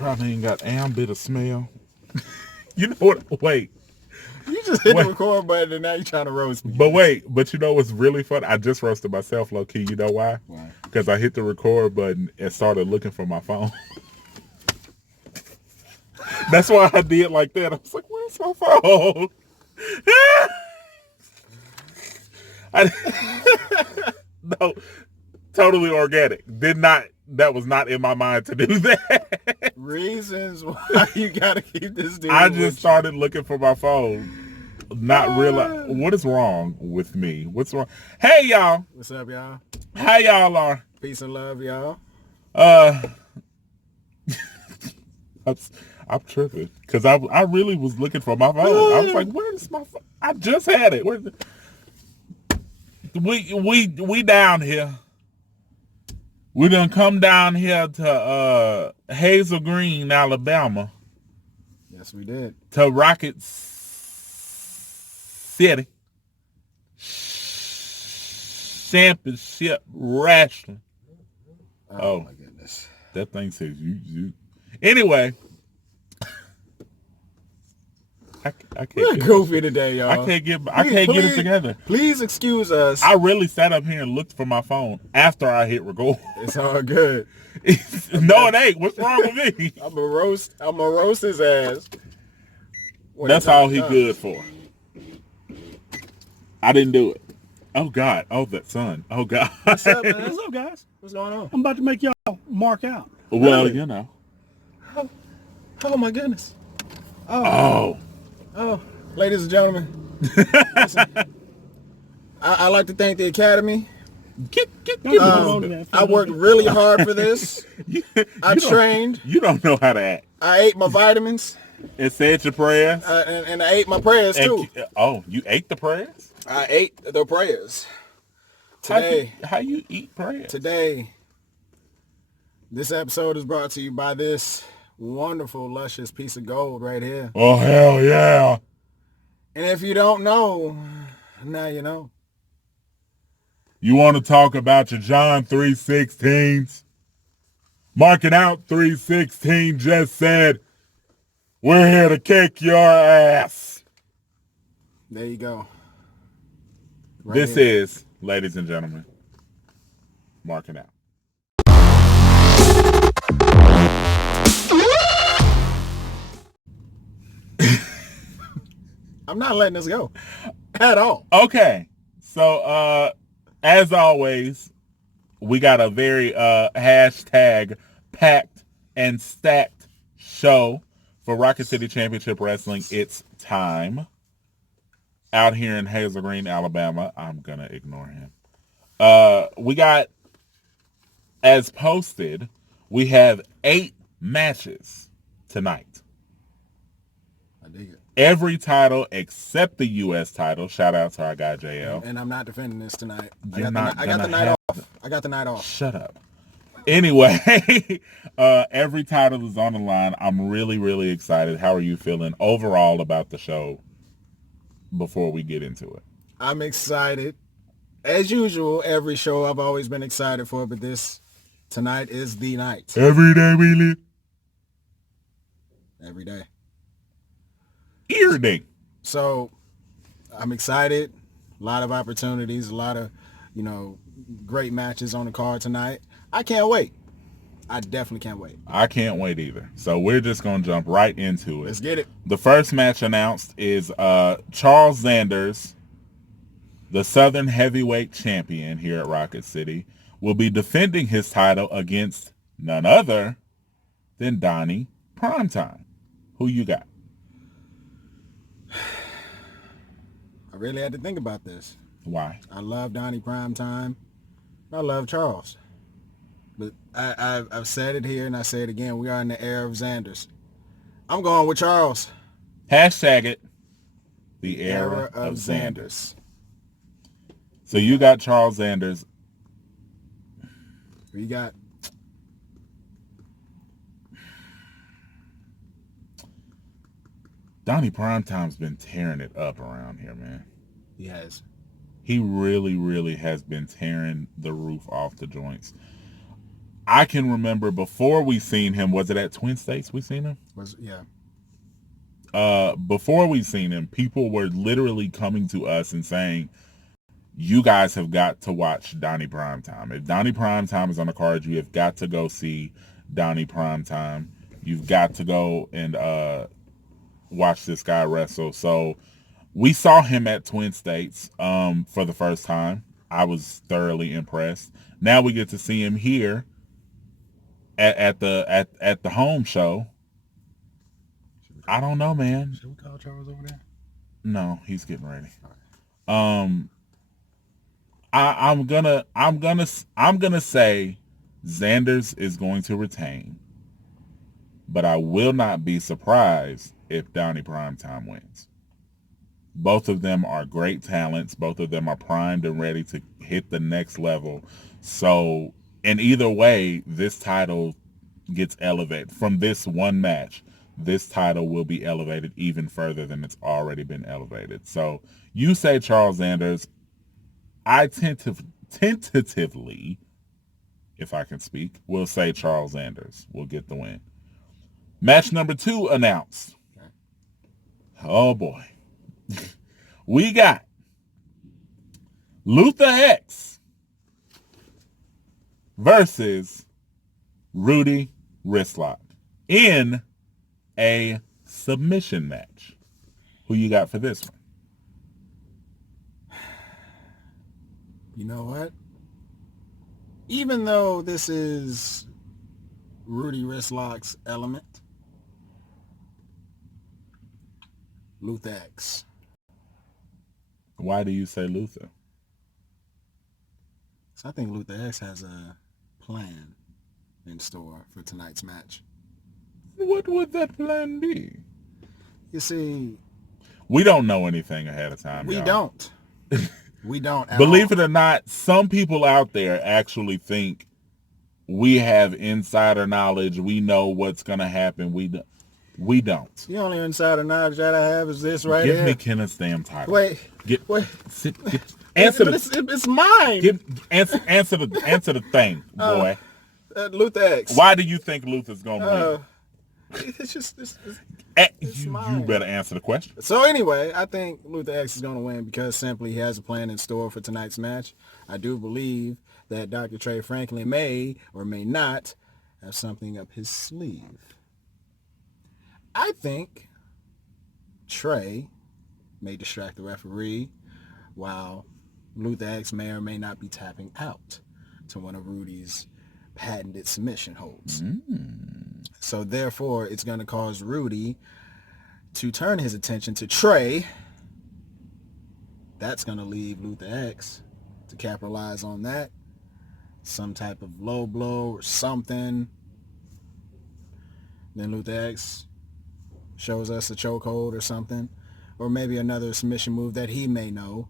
Probably ain't got a bit of smell. You know what? Wait. You just hit the record button and now you're trying to roast me. But you know what's really fun? I just roasted myself low key. You know why? Why? Because I hit the record button and started looking for my phone. That's why I did like that. I was like, where's my phone? No, totally organic. That was not in my mind to do that. Reasons why you gotta keep this deal. I just started looking for my phone. Not realize what is wrong with me. What's wrong? Hey y'all. What's up, y'all? How y'all are? Peace and love, y'all. I'm tripping because I really was looking for my phone. I was like, where's my phone? I just had it. Where's it? We down here. We done come down here to Hazel Green, Alabama. Yes, we did. To Rocket City. Championship wrestling. Oh my goodness. That thing says you. Anyway. I can't. We're goofy today, y'all. I can't get it together. Please excuse us. I really sat up here and looked for my phone after I hit record. It's all good. No, it ain't. What's wrong with me? I'm gonna roast his ass. That's all he good for. I didn't do it. Oh God. Oh, that son. Oh God. What's up, man? What's up, guys? What's going on? I'm about to make y'all mark out. Well, Really? you know. Oh my goodness. Oh. Oh, ladies and gentlemen, listen, I like to thank the Academy. I worked really hard for this. I trained. You don't know how to act. I ate my vitamins. And said your prayers. And I ate my prayers too. You ate the prayers? I ate the prayers. Today. How you eat prayers? Today, this episode is brought to you by this wonderful, luscious piece of gold right here. Oh, hell yeah. And if you don't know, now you know. You want to talk about your John 3:16s? Marking out 3:16 just said, we're here to kick your ass. There you go. Right this here. Is, ladies and gentlemen, marking out. I'm not letting this go at all. Okay. So, as always, we got a very hashtag packed and stacked show for Rocket City Championship Wrestling. It's time. Out here in Hazel Green, Alabama. I'm going to ignore him. We got, as posted, we have 8 matches tonight. I dig it. Every title except the U.S. title. Shout out to our guy, JL. And I'm not defending this tonight. I got the night off. Shut up. Anyway, every title is on the line. I'm really, really excited. How are you feeling overall about the show before we get into it? I'm excited. As usual, every show I've always been excited for, but tonight is the night. Every day we live. Every day. Ear-ding. So, I'm excited. A lot of opportunities, a lot of, great matches on the card tonight. I can't wait. I definitely can't wait. I can't wait either. So we're just going to jump right into it. Let's get it. The first match announced is Charles Xanders, the Southern Heavyweight Champion here at Rocket City, will be defending his title against none other than Donnie Primetime. Who you got? I really had to think about this. Why? I love Donnie Primetime. I love Charles. But I've said it here and I say it again. We are in the era of Xanders. I'm going with Charles. Hashtag it. The era of Xanders. So you got Charles Xanders. Who you got? Donnie Primetime's been tearing it up around here, man. He has. He really, really has been tearing the roof off the joints. I can remember before we seen him, was it at Twin States we seen him? Before we seen him, people were literally coming to us and saying, you guys have got to watch Donnie Primetime. If Donnie Primetime is on the card, you have got to go see Donnie Primetime. You've got to go and watch this guy wrestle. So we saw him at Twin States for the first time. I was thoroughly impressed. Now we get to see him here at the home show. I don't know, man. Should we call Charles over there? No, he's getting ready. I'm gonna say Xander's is going to retain, but I will not be surprised if Donnie Primetime wins. Both of them are great talents. Both of them are primed and ready to hit the next level. So, in either way, this title gets elevated. From this one match, this title will be elevated even further than it's already been elevated. So, you say Charles Xanders. I tentatively, if I can speak, will say Charles Xanders will get the win. Match number 2 announced. Oh, boy. We got Luther X versus Rudy Wristlock in a submission match. Who you got for this one? You know what? Even though this is Rudy Wristlock's element, Luther X. Why do you say Luther? So I think Luther X has a plan in store for tonight's match. What would that plan be? You see, we don't know anything ahead of time. We y'all. don't. We don't. Believe it or not, some people out there actually think we have insider knowledge. We know what's going to happen. We don't. The only insider knowledge that I have is this right Give here. me Kenneth's damn title. Wait. Answer it's mine. Answer the thing, boy. Luther X. Why do you think Luther's going to win? It's just you better answer the question. So anyway, I think Luther X is going to win because simply he has a plan in store for tonight's match. I do believe that Dr. Trey Franklin may or may not have something up his sleeve. I think Trey may distract the referee while Luther X may or may not be tapping out to one of Rudy's patented submission holds. So therefore, it's going to cause Rudy to turn his attention to Trey. That's going to leave Luther X to capitalize on that. Some type of low blow or something. Then Luther X shows us a chokehold or something. Or maybe another submission move that he may know.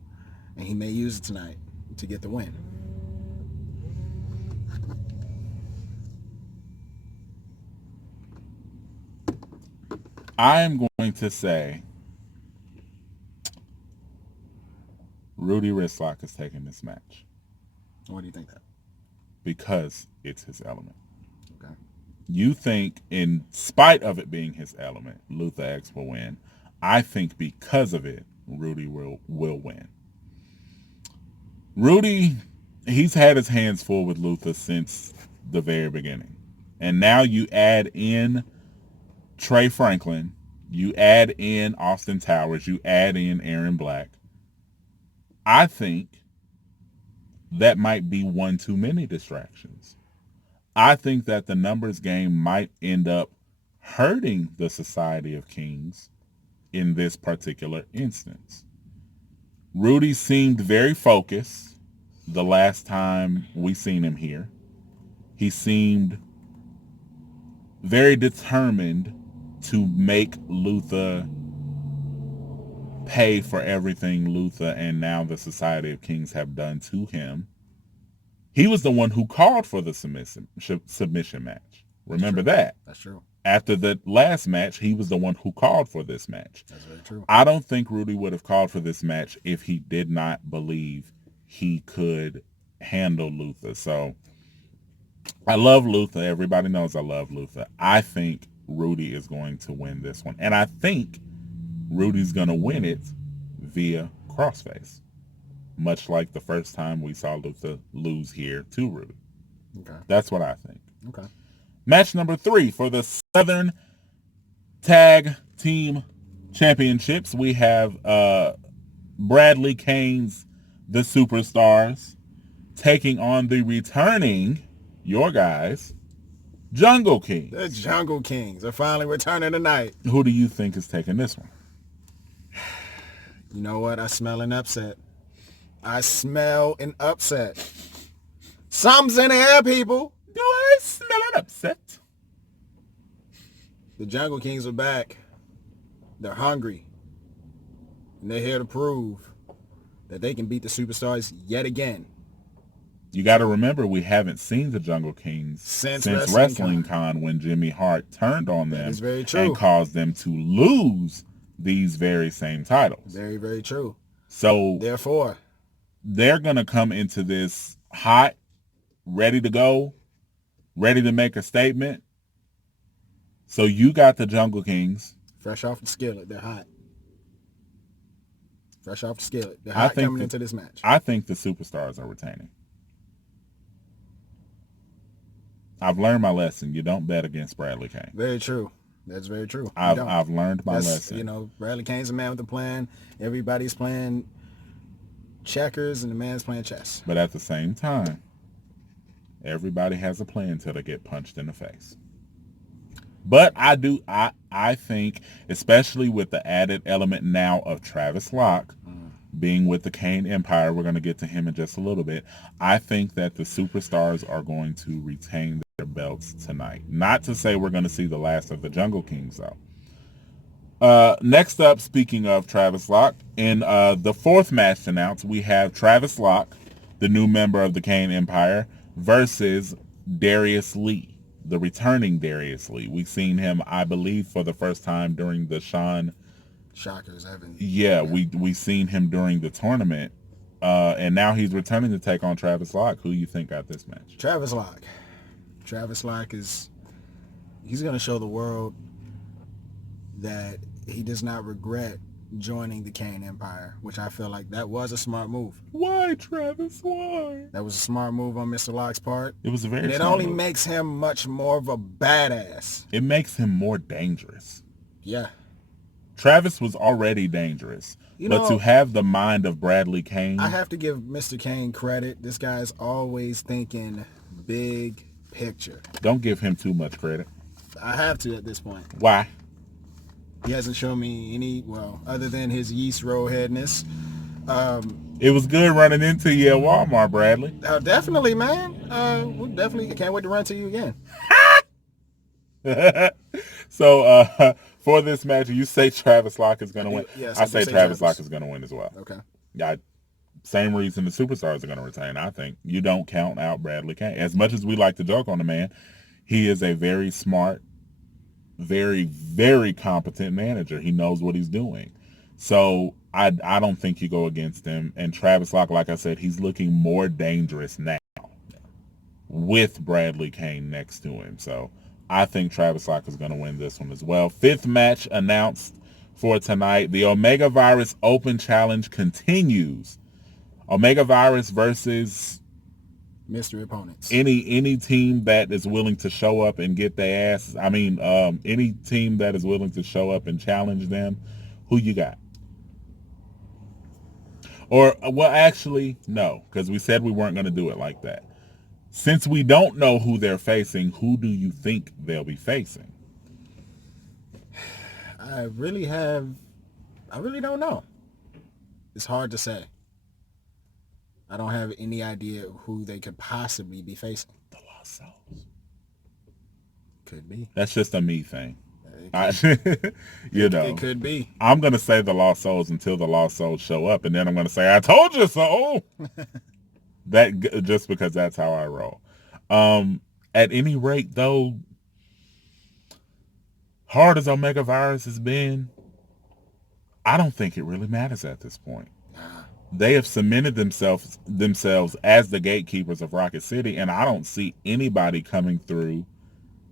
And he may use it tonight to get the win. I am going to say Rudy Wristlock is taking this match. Why do you think that? Because it's his element. Okay. You think in spite of it being his element, Luther X will win. I think because of it, Rudy will win. Rudy, he's had his hands full with Luther since the very beginning. And now you add in Trey Franklin, you add in Austin Towers, you add in Aaron Black. I think that might be one too many distractions. I think that the numbers game might end up hurting the Society of Kings in this particular instance. Rudy seemed very focused the last time we seen him here. He seemed very determined to make Luther pay for everything Luther and now the Society of Kings have done to him. He was the one who called for the submission match. Remember that. That's true. After the last match, he was the one who called for this match. That's very true. I don't think Rudy would have called for this match if he did not believe he could handle Luther. So I love Luther. Everybody knows I love Luther. I think Rudy is going to win this one. And I think Rudy's going to win it via crossface, much like the first time we saw Luther lose here to Rudy. Okay. That's what I think. Okay. Match number 3 for the Southern Tag Team Championships. We have Bradley Kane's The Superstars taking on the returning, your guys, Jungle Kings. The Jungle Kings are finally returning tonight. Who do you think is taking this one? You know what? I smell an upset. I smell an upset. Something's in the air, people. Do I smell an upset? The Jungle Kings are back. They're hungry. And they're here to prove that they can beat the Superstars yet again. You got to remember, we haven't seen the Jungle Kings Since Wrestling Con when Jimmy Hart turned on them is very true. and caused them to lose these very same titles. Very, very true. So Therefore, they're going to come into this hot, ready to go, ready to make a statement. So you got the Jungle Kings. fresh off the skillet, they're hot. Fresh off the skillet. They're hot coming into this match. I think the Superstars are retaining. I've learned my lesson. You don't bet against Bradley Kane. Very true. That's very true. I've learned my lesson. You know, Bradley Kane's a man with a plan. Everybody's playing checkers and the man's playing chess. But at the same time, everybody has a plan until they get punched in the face. But I think, especially with the added element now of Travis Locke being with the Kane Empire, we're going to get to him in just a little bit. I think that the Superstars are going to retain their belts tonight. Not to say we're going to see the last of the Jungle Kings, though. Next up, speaking of Travis Locke, in the fourth match announced, we have Travis Locke, the new member of the Kane Empire, versus Darius Lee, the returning Darius Lee. We've seen him, I believe, for the first time during the Shockers, Evan. Yeah, we seen him during the tournament, and now he's returning to take on Travis Locke. Who you think got this match? Travis Locke. Travis Locke he's going to show the world that he does not regret joining the Kane Empire, which I feel like that was a smart move. Why, Travis? Why? That was a smart move on Mr. Locke's part. It was a very. And it only makes him much more of a badass. It makes him more dangerous. Yeah. Travis was already dangerous, but to have the mind of Bradley Kane, I have to give Mr. Kane credit. This guy's always thinking big picture. Don't give him too much credit. I have to at this point. Why? He hasn't shown me any, other than his yeast roll headness. It was good running into you at Walmart, Bradley. Definitely, man. We definitely can't wait to run to you again. So, for this match, you say Travis Locke is going to win. Yes, I say Travis Locke is going to win as well. Okay. Yeah, same reason the Superstars are going to retain. I think you don't count out Bradley Kane. As much as we like to joke on the man, he is a very smart, very, very competent manager. He knows what he's doing. So I don't think you go against him. And Travis Locke, like I said, he's looking more dangerous now with Bradley Kane next to him. So I think Travis Locke is going to win this one as well. Fifth match announced for tonight. The Omega Virus Open Challenge continues. Omega Virus versus mystery opponents. Any team that is willing to show up and get their ass. Any team that is willing to show up and challenge them. Who you got? Or, well, actually, no, because we said we weren't going to do it like that. Since we don't know who they're facing, who do you think they'll be facing? I really don't know. It's hard to say. I don't have any idea who they could possibly be facing. The Lost Souls. Could be. That's just a me thing. It could be. I'm going to say the Lost Souls until the Lost Souls show up, and then I'm going to say, I told you so. That just because that's how I roll. At any rate, though, hard as Omega Virus has been, I don't think it really matters at this point. they have cemented themselves as the gatekeepers of Rocket City, and I don't see anybody coming through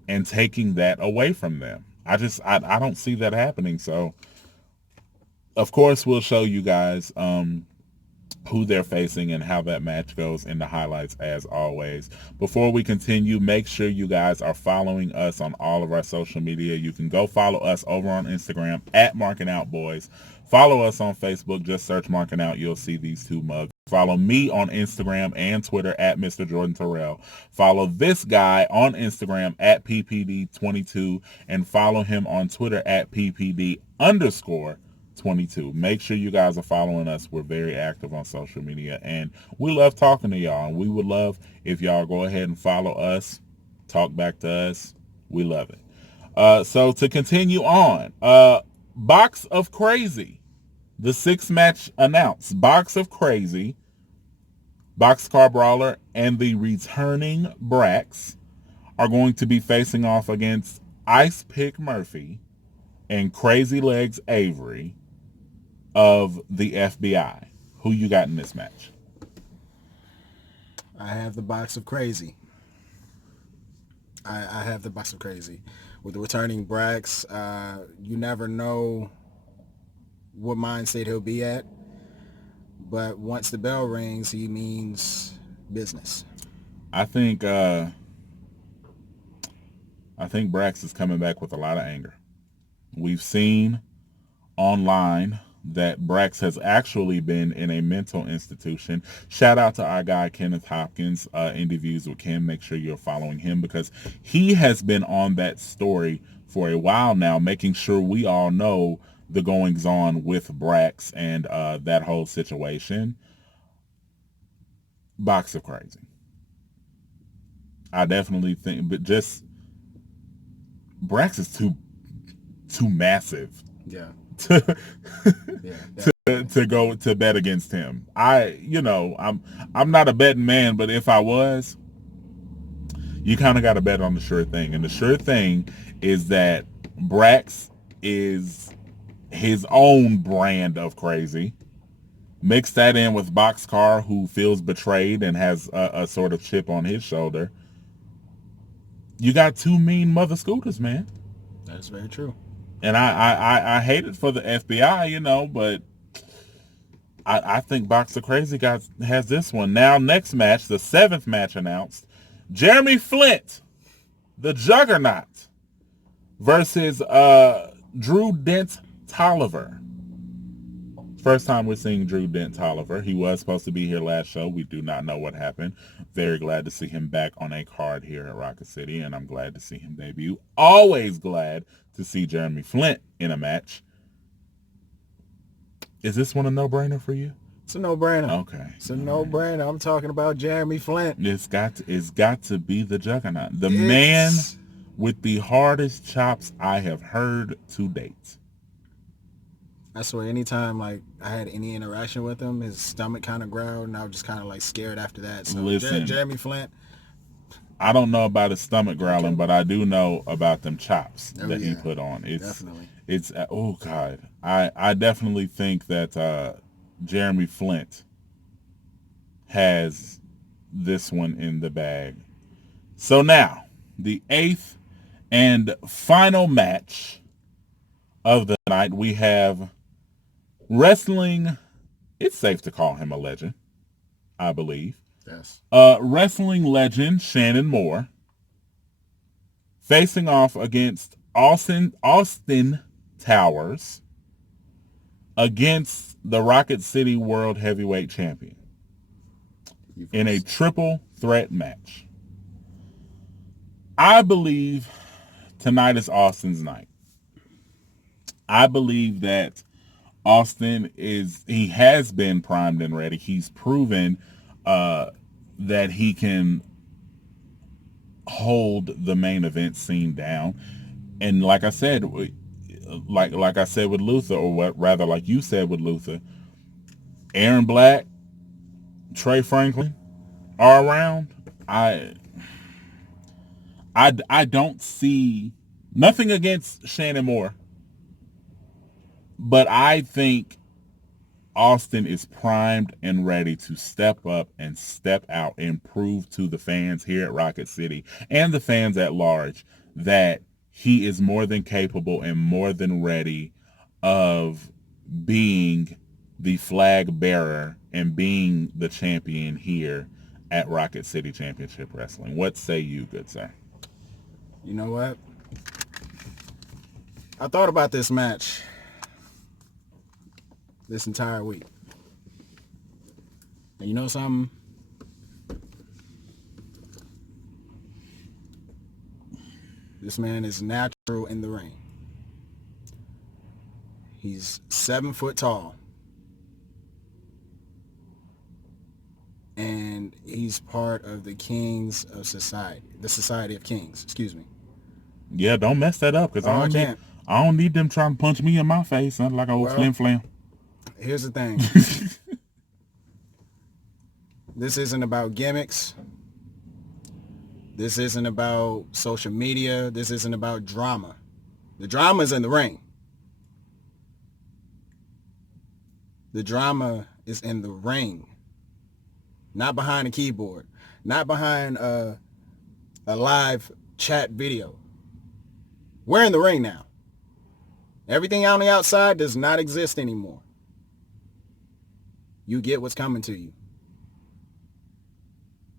and taking that away from them. I don't see that happening. So of course we'll show you guys who they're facing and how that match goes in the highlights as always. Before we continue, make sure you guys are following us on all of our social media. You can go follow us over on Instagram at Marking Out Boys. Follow us on Facebook. Just search Marking Out. You'll see these two mugs. Follow me on Instagram and Twitter at Mr. Jordan Terrell. Follow this guy on Instagram at PPD22 and follow him on Twitter at PPD_22. Make sure you guys are following us. We're very active on social media and we love talking to y'all, and we would love if y'all go ahead and follow us, talk back to us. We love it. So to continue on, Box of Crazy, the 6th match announced. Box of Crazy, Boxcar Brawler, and the returning Brax are going to be facing off against Ice Pick Murphy and Crazy Legs Avery of the FBI. Who you got in this match? I have the Box of Crazy. I have the Box of Crazy. With the returning Brax, you never know what mind state he'll be at. But once the bell rings, he means business. I think Brax is coming back with a lot of anger. We've seen online that Brax has actually been in a mental institution. Shout out to our guy Kenneth Hopkins, Interviews with Ken. Make sure you're following him because he has been on that story for a while now, making sure we all know the goings on with Brax and that whole situation. Box of Crazy. I definitely think, but just Brax is too massive. Yeah. To go to bet against him. I'm not a betting man, but if I was, you kind of got to bet on the sure thing. And the sure thing is that Brax is his own brand of crazy. Mix that in with Boxcar, who feels betrayed and has a sort of chip on his shoulder. You got two mean mother scooters, man. That's very true. And I hate it for the FBI, but I think Boxer Crazy has this one. Now, next match, the 7th match announced, Jeremy Flint, the Juggernaut, versus Drew Dent Tolliver. First time we're seeing Drew Dent Tolliver. He was supposed to be here last show. We do not know what happened. Very glad to see him back on a card here at Rocket City, and I'm glad to see him debut. Always glad to see Jeremy Flint in a match. Is this one a no-brainer for you? It's a no-brainer. Okay. It's a no-brainer. I'm talking about Jeremy Flint. It's got to be the Juggernaut. The man with the hardest chops I have heard to date. I swear, anytime I had any interaction with him, his stomach kind of growled, and I was just kind of scared after that. So listen, Jeremy Flint. I don't know about his stomach growling, but I do know about them chops that he put on. Definitely. It's oh God. I definitely think that Jeremy Flint has this one in the bag. So now, the 8th and final match of the night, we have wrestling. It's safe to call him a legend, I believe. Yes. Wrestling legend Shannon Moore facing off against Austin Towers against the Rocket City World Heavyweight Champion in a triple threat match. I believe tonight is Austin's night. I believe that Austin he has been primed and ready. He's proven that he can hold the main event scene down. And like I said, like I said with Luther, or rather like you said with Luther, Aaron Black, Trey Franklin are around. I don't see nothing against Shannon Moore, but I think Austin is primed and ready to step up and step out and prove to the fans here at Rocket City and the fans at large that he is more than capable and more than ready of being the flag bearer and being the champion here at Rocket City Championship Wrestling. What say you, good sir? You know what? I thought about this match this entire week. And you know something? This man is natural in the ring. He's 7 foot tall. And he's part of the Kings of Society. The Society of Kings, excuse me. Yeah, don't mess that up, because I don't need them trying to punch me in my face, something like old flim flam. Here's the thing. This isn't about gimmicks. This isn't about social media. This isn't about drama. The drama's in the ring. The drama is in the ring. Not behind a keyboard. Not behind a live chat video. We're in the ring now. Everything on the outside does not exist anymore. You get what's coming to you.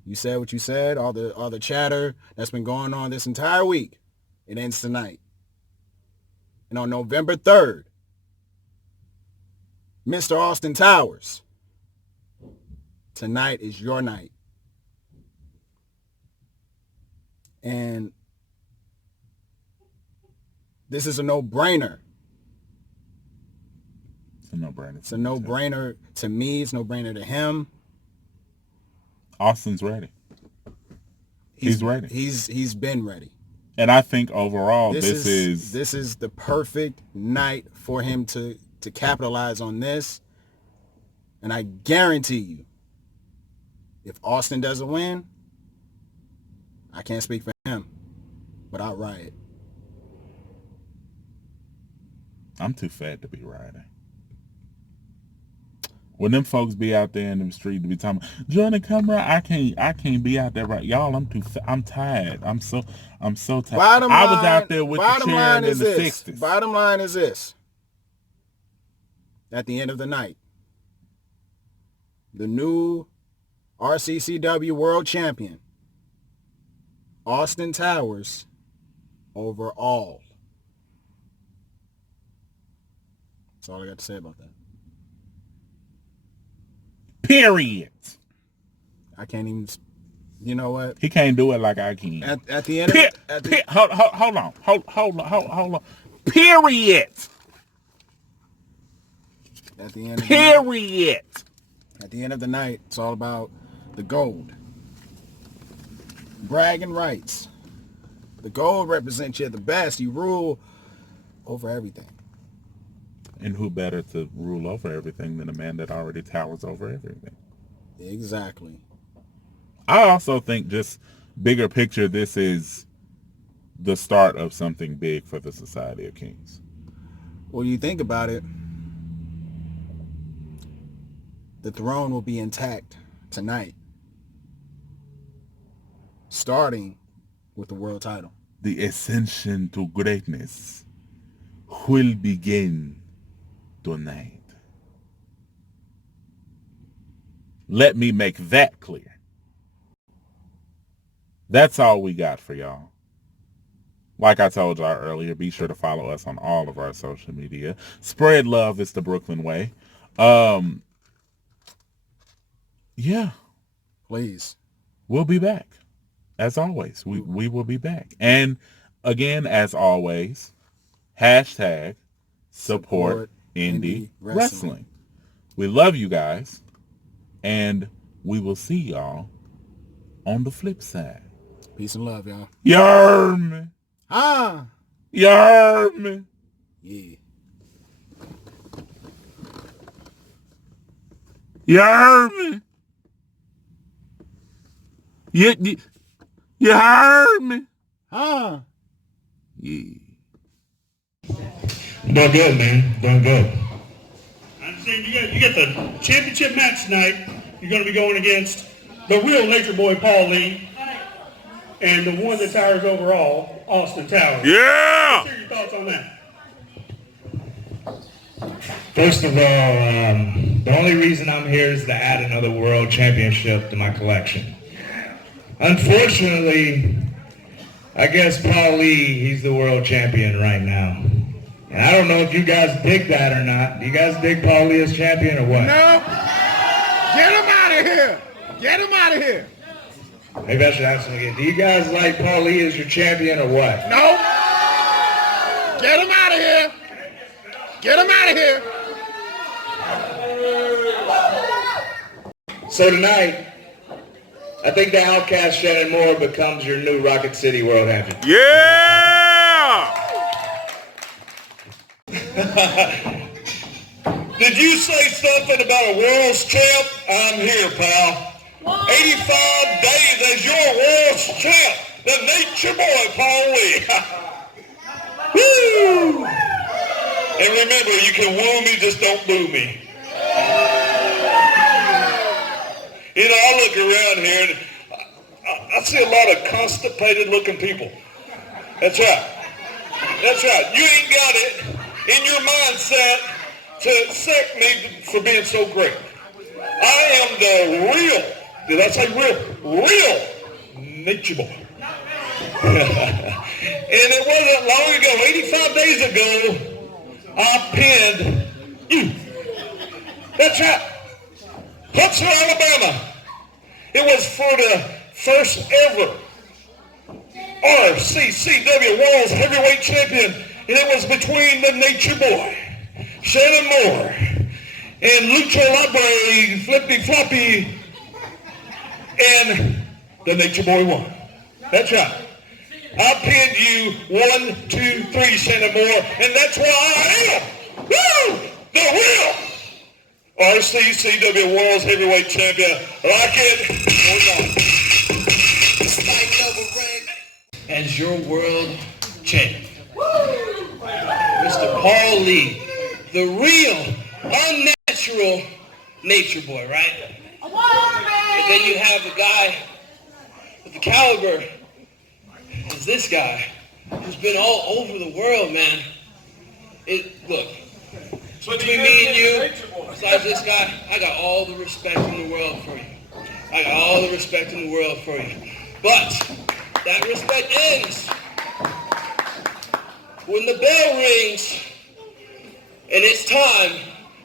You said what you said, all the chatter that's been going on this entire week. It ends tonight. And on November 3rd, Mr. Austin Towers, tonight is your night. And this is a no-brainer. It's a no-brainer. It's a no-brainer to me. It's a no-brainer to him. Austin's ready. He's ready. He's been ready. And I think overall this is the perfect night for him to capitalize on this. And I guarantee you, if Austin doesn't win, I can't speak for him, but I'll riot. I'm too fat to be riding. When them folks be out there in the street to be talking, Jordan, come right. I can't be out there right. Y'all, I'm tired. I'm so tired. I was out there with the chair in the 60s. Bottom line is this. At the end of the night, the new RCCW World Champion, Austin Towers, over all. That's all I got to say about that. Period. I can't even. You know what? He can't do it like I can. At the end. Hold on. Period. At the end. Period. At the end of the night, it's all about the gold. Bragging rights. The gold represents you the best. You rule over everything. And who better to rule over everything than a man that already towers over everything? Exactly. I also think, just bigger picture, this is the start of something big for the Society of Kings. Well, you think about it, the throne will be intact tonight, starting with the world title. The ascension to greatness will begin tonight. Let me make that clear. That's all we got for y'all. Like I told y'all earlier, be sure to follow us on all of our social media. Spread love is the Brooklyn way. Yeah. Please. We'll be back. As always, we will be back. And again, as always, hashtag support indie wrestling. We love you guys, and we will see y'all on the flip side. Peace and love, y'all. Yarm. Yarm. Yeah. Yarm. You heard me? Yeah. Doing good, man. Doing good. understand you get the championship match tonight. You're going to be going against the real Nature Boy Paul Lee and the one that towers over all, Austin Towers. Yeah! Let's hear your thoughts on that. First of all, the only reason I'm here is to add another world championship to my collection. Unfortunately, I guess Paul Lee, he's the world champion right now. And I don't know if you guys dig that or not. Do you guys dig Paul Lee as champion or what? No. Get him out of here. Get him out of here. Maybe I should ask him again. Do you guys like Paul Lee as your champion or what? No. Get him out of here. Get him out of here. So tonight, I think the outcast Shannon Moore becomes your new Rocket City world champion. Yeah! Did you say something about a world's champ? I'm here, pal. 85 days as your world's champ, the Nature Boy, Paul Lee. Woo! And remember, you can woo me, just don't boo me. You know, I look around here and I see a lot of constipated looking people. That's right. That's right. You ain't got it in your mindset to sack me for being so great. I am the real, did I say real? Real Nature Boy. And it wasn't long ago, 85 days ago, I pinned you. That's right. Huntsville, Alabama. It was for the first ever RCCW World's Heavyweight Champion, and it was between the Nature Boy, Shannon Moore, and Lucha Libre, Flippy Floppy, and the Nature Boy won. That's right. I pinned you 1, 2, 3, Shannon Moore, and that's why I am, woo, the real RCCW World's Heavyweight Champion. Like it or not. As your world champion, Mr. Paul Lee, the real, unnatural Nature Boy, right? And then you have a guy with the caliber as this guy, who's been all over the world, man. Look, between me and you, besides this guy, I got all the respect in the world for you. I got all the respect in the world for you. But that respect ends when the bell rings and it's time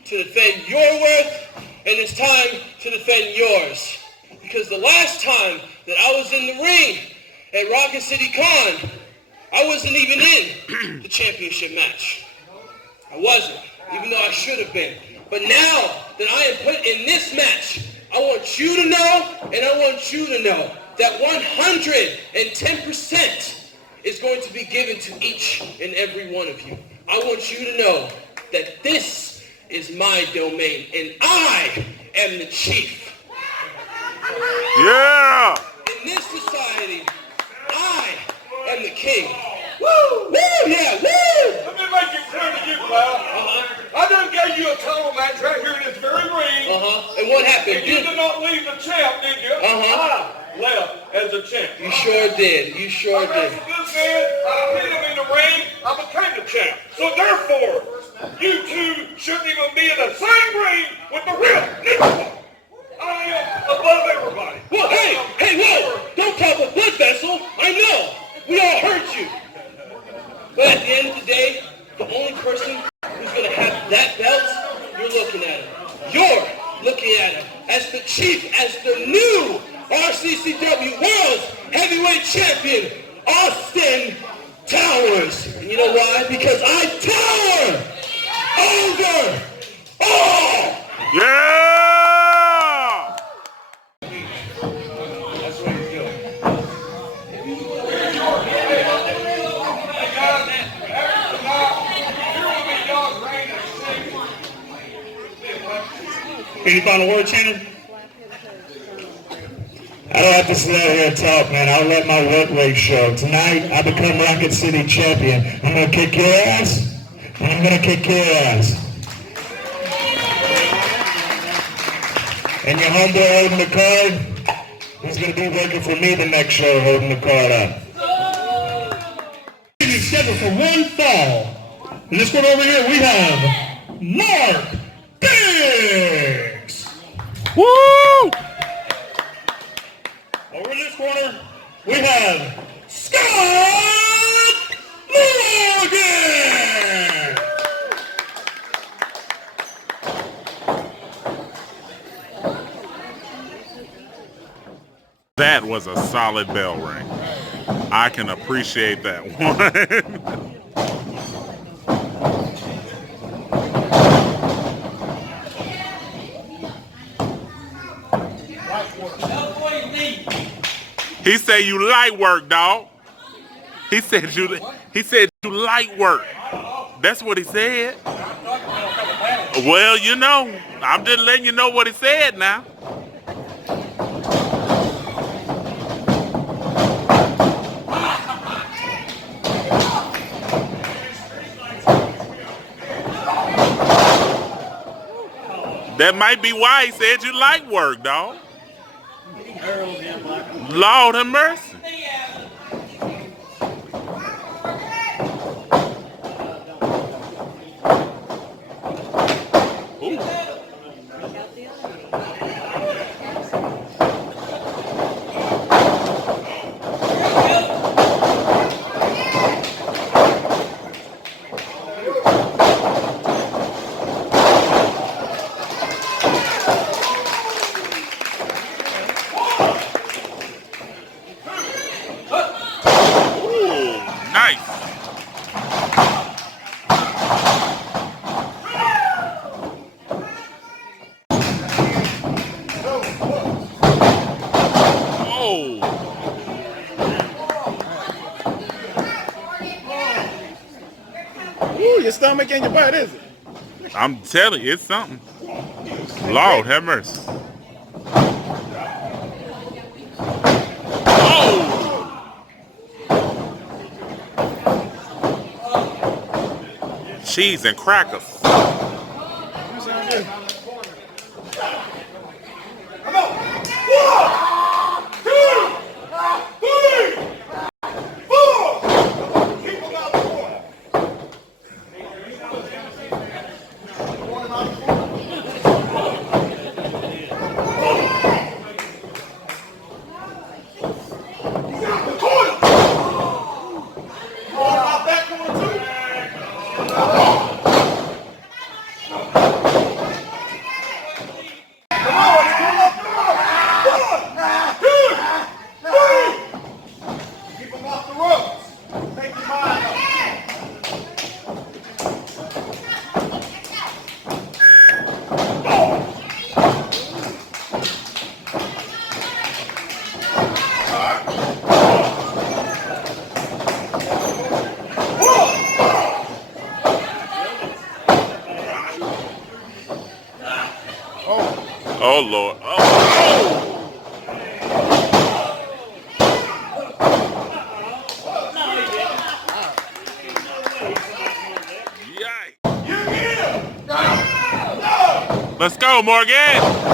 to defend your worth and it's time to defend yours. Because the last time that I was in the ring at Rocket City Con, I wasn't even in the championship match. I wasn't, even though I should have been. But now that I am put in this match, I want you to know, and I want you to know, that 110% is going to be given to each and every one of you. I want you to know that this is my domain, and I am the chief. Yeah! In this society, I am the king. Woo! Woo! Yeah! Woo! Let me make it clear to you, pal. I done gave you a title match right here in this very ring. And what happened? And you did not leave the champ, did you? I left as a champ. You sure did. You sure I did. wrestled this man, I hit him in the ring, I became the champ. So therefore, you two shouldn't even be in the same ring with the real Nicholas. I am above everybody. Whoa, hey, whoa! Don't talk a blood vessel. I know. We all hurt you. But at the end of the day, the only person who's going to have that belt, you're looking at him. You're looking at him as the chief, as the new RCCW World's Heavyweight Champion, Austin Towers. And you know why? Because I tower over all. Yeah! That's what he's doing. Any final word, Shannon? I don't have to sit out here and talk, man. I'll let my work rate show. Tonight, I become Rocket City champion. I'm going to kick your ass, and I'm going to kick your ass. And your homeboy holding the card, he's going to be working for me the next show, holding the card up. He's scheduled for one fall. In this one over here, we have Mark Biggs. Woo! Over in this corner, we have Scott Morgan. That was a solid bell ring. I can appreciate that one. He said you light work, dog. He said you light work. That's what he said. Well, you know, I'm just letting you know what he said now. That might be why he said you like work, dog. Lord have mercy. Ooh. Your stomach and your butt, is it? I'm telling you, it's something. Lord have mercy. Oh! Cheese and crackers. Oh, Lord. Oh. Yikes. Let's go, Morgan.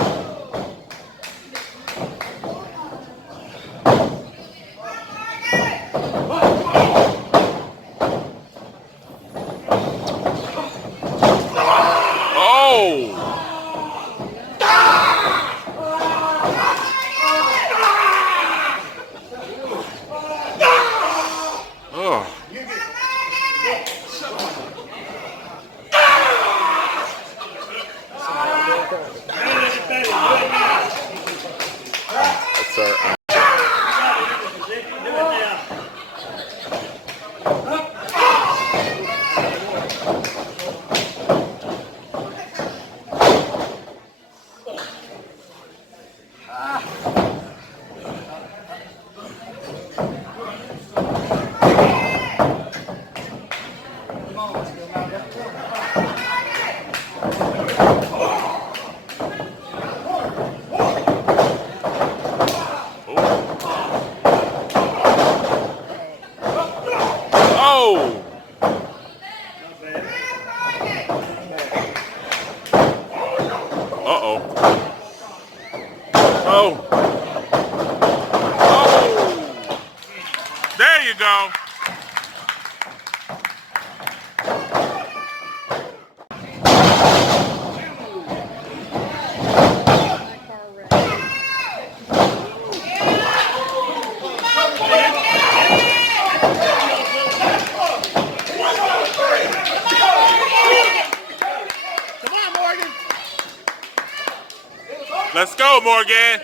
Let's go, Morgan.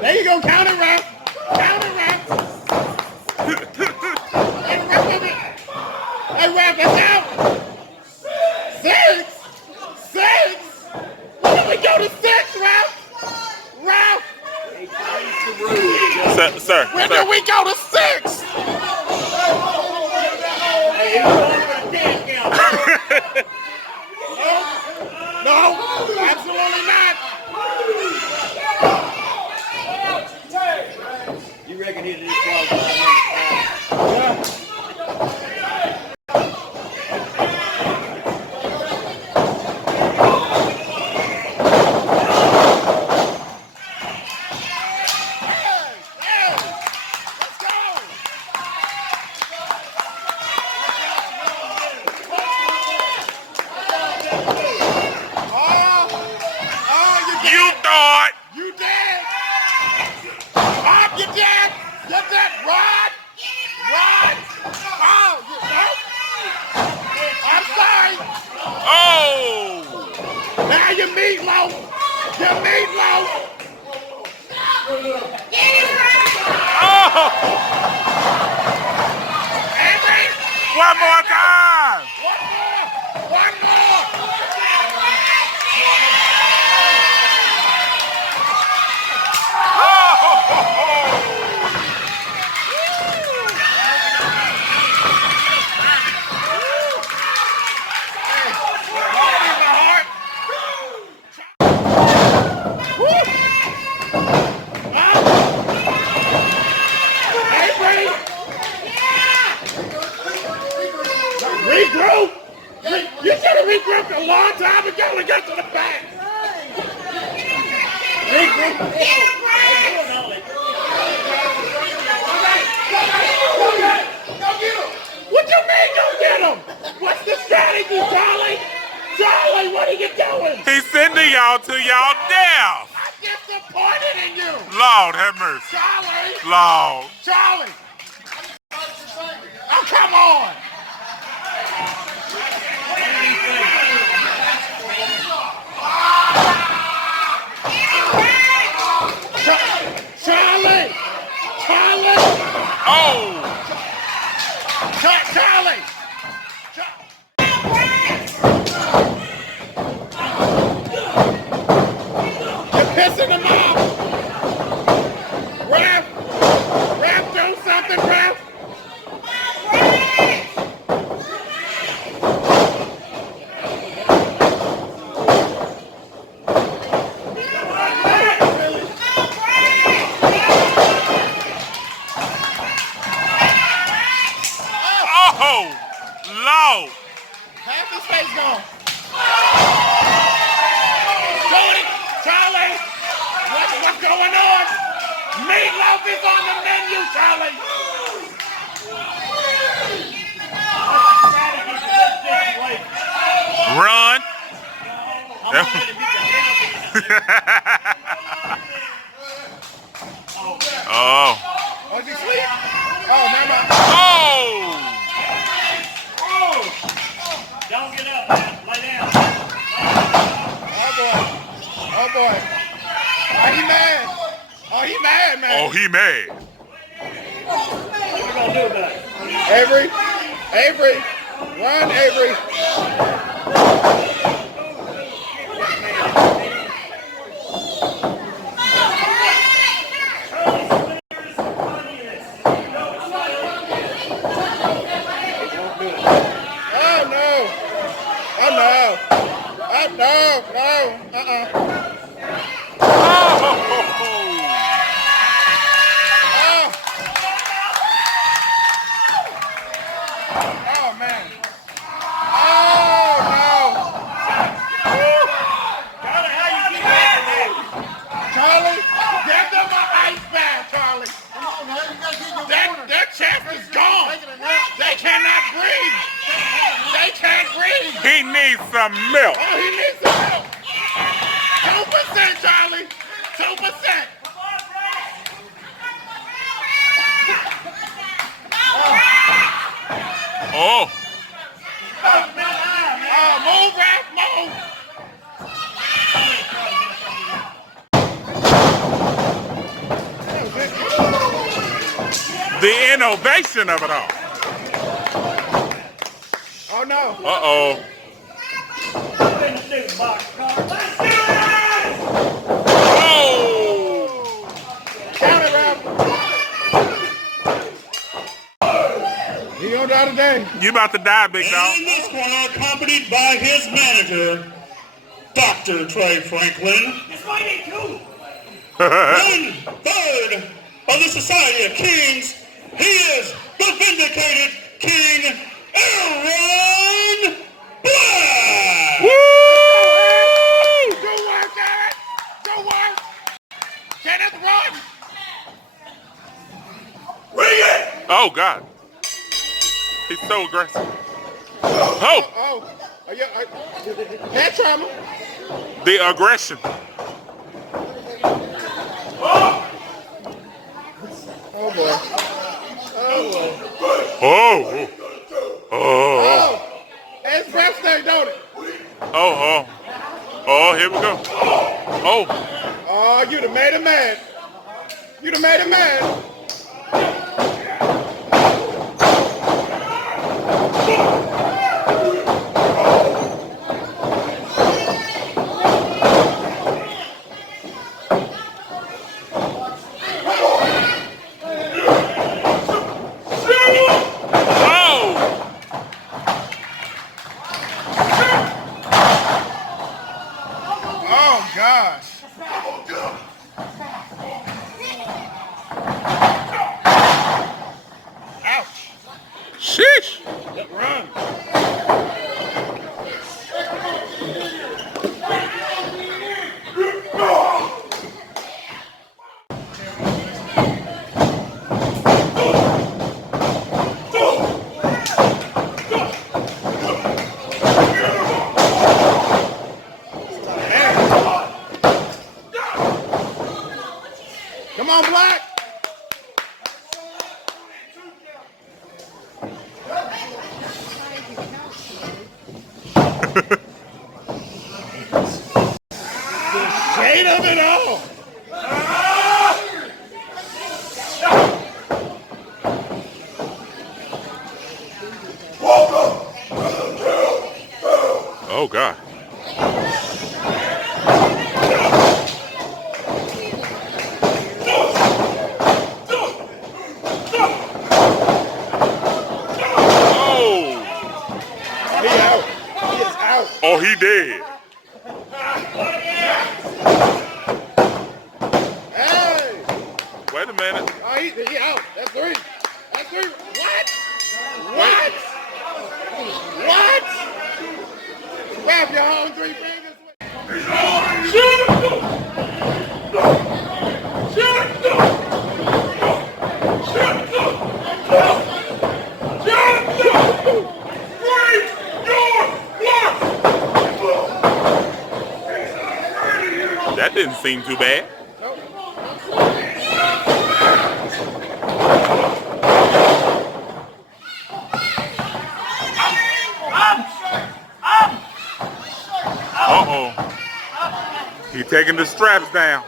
There you go, count it, ref. Count it, ref. Hey, ref, it's out. 6? 6? When did we go to 6, ref? Ref? Sir. When did we go to 6? No, absolutely not. You reckon he's disqualified? One more time! One more! Regroup! You should have regrouped a long time ago to get to the back! Regroup! What you mean go get him? What's the strategy, Charlie? Charlie, what are you doing? He's sending y'all to y'all death! I'm disappointed in you! Lord have mercy. Charlie! Lord. Charlie! Oh, come on! Charlie! Charlie! Oh! Charlie! You're pissing them off! Ref! Ref, do something, ref! Oh! Lord! Half his face gone. Charlie! What's going on? Meatloaf is on the menu, Charlie! Yeah. Oh. Oh, is he asleep? Oh, never mind. Oh! Don't get up, man. Lay down. Oh, boy. Oh, boy. Oh, he mad. Oh, he mad, man. Oh, he mad. What are we going to do about it? Avery. Avery. Run, Avery. Oh, no. Oh, no. Oh, no. No. Uh-uh. Oh! Oh. Oh, man. Oh, no. Charlie, how you keep that? Charlie, give them an ice bath, Charlie. That chest is gone. They cannot breathe. They can't breathe. He needs some milk. Oh, he needs some help. 2%, Charlie. 2%. Oh. Oh, move, Ralph, move. The innovation of it all. Oh, no. Uh-oh. Oh! Count it, Ralph. He gonna die today. You about to die, big dog. In this corner, accompanied by his manager, Dr. Trey Franklin. That's why they do. 1/3 of the Society of Kings. He is the vindicated King Aaron Black. Woo! Good work, Aaron. Good work. Kenneth, run. Bring it! Oh, God. He's so aggressive. Oh! Oh, head trauma. The aggression. Oh, boy. Oh, boy. Oh! Oh! Oh, it's breath stay, don't it? Oh! Oh! Oh, here we go. Oh! Oh, you done made him mad. You done made him mad. Oh, gosh. Ouch. Sheesh! Run. Come on, Black. The shade of it all. Oh, God. He out. He is out. Oh, he dead. Hey. Wait a minute. Oh, he out. That's three. That's three. What? What? What? Wrap your own three fingers. didn't seem too bad. Uh-oh. He's taking the straps down.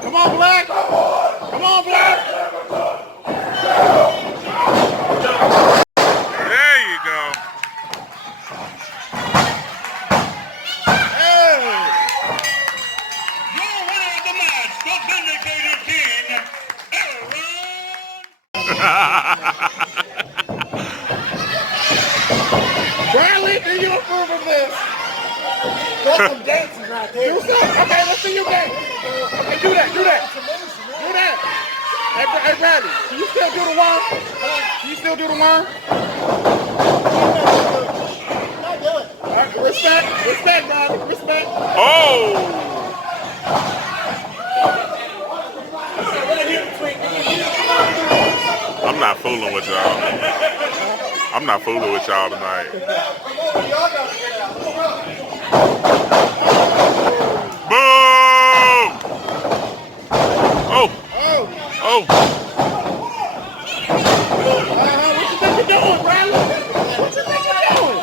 Come on, Black! Come on, Black! There you go. Your winner of the match, the Vindicated King, Bradley, do you approve of this? That's some dancing right there. Do something. Okay, let's see you dance. Okay, do that. Do that. Hey, Bradley, can you still do the one? Can you still do the one? Not do it. All right, respect, Bradley, respect. Oh! I'm not fooling with y'all. I'm not fooling with y'all tonight. Boom! Oh! Oh! What you think you're doing, Bradley? What you think you're doing?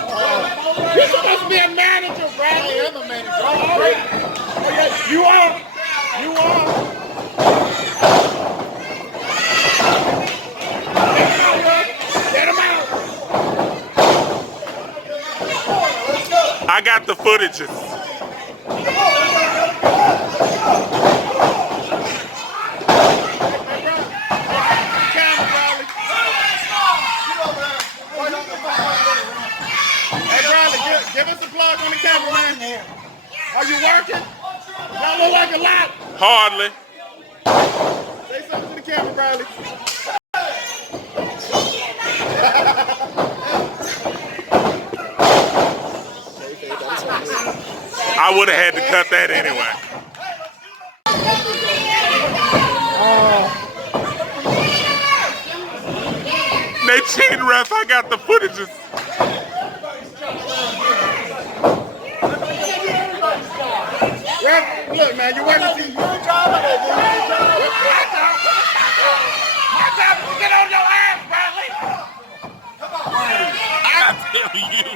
You're supposed to be a manager, Bradley. I am a manager. Oh, yeah, you are. You are. Get him out. I got the footages. Give us a plug on the camera, man. Are you working? Y'all look like a lot. Hardly. Say something to the camera, Bradley. I would have had to cut that anyway. They cheating, ref. I got the footages. Look, man, you want to see your job? My job is to get on your ass, Bradley. I tell you.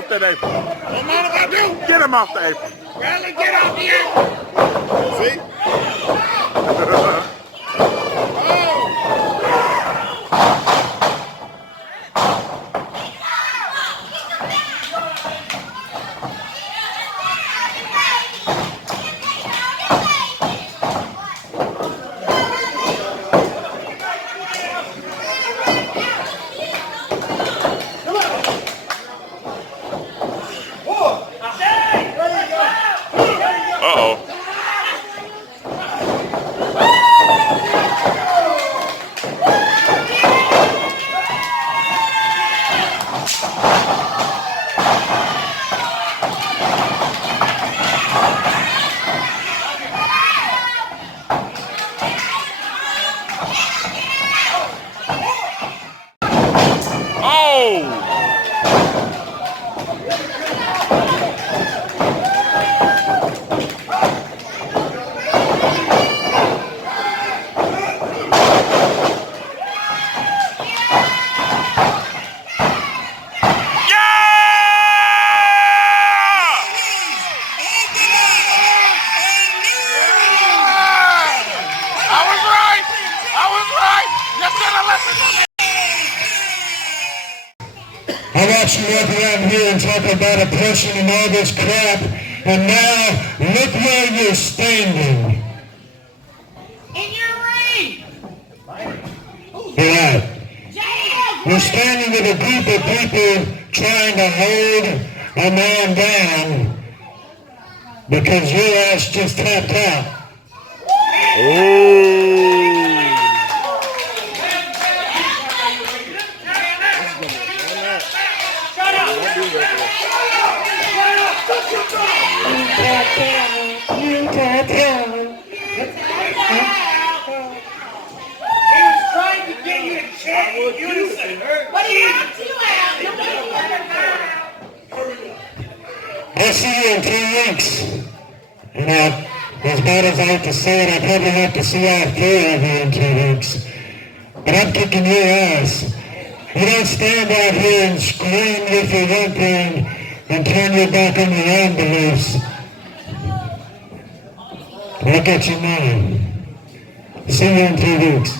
off that apron. What mind if I do? Get him off the apron. Rather get off the apron. See? I watched you walk around here and talk about oppression and all this crap, and now look where you're standing. In your ring. Yeah. You're standing with a group of people trying to hold a man down because your ass just tapped out. I'll see you in 2 weeks. And as bad as I hate to say it, I probably have to see all 4 of you in 2 weeks. But I'm kicking your ass. You don't stand out here and scream with your one thing and turn your back on your own beliefs. Look at your mind. See you in 2 weeks.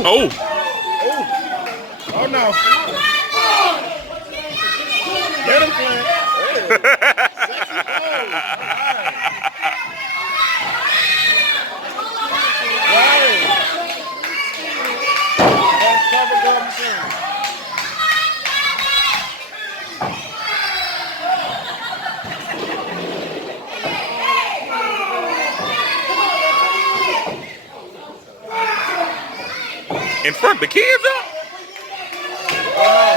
Oh. Oh no. Get him, Clint. Sexy pose. Right. That's cover girl machine. In front, the kids up. Oh.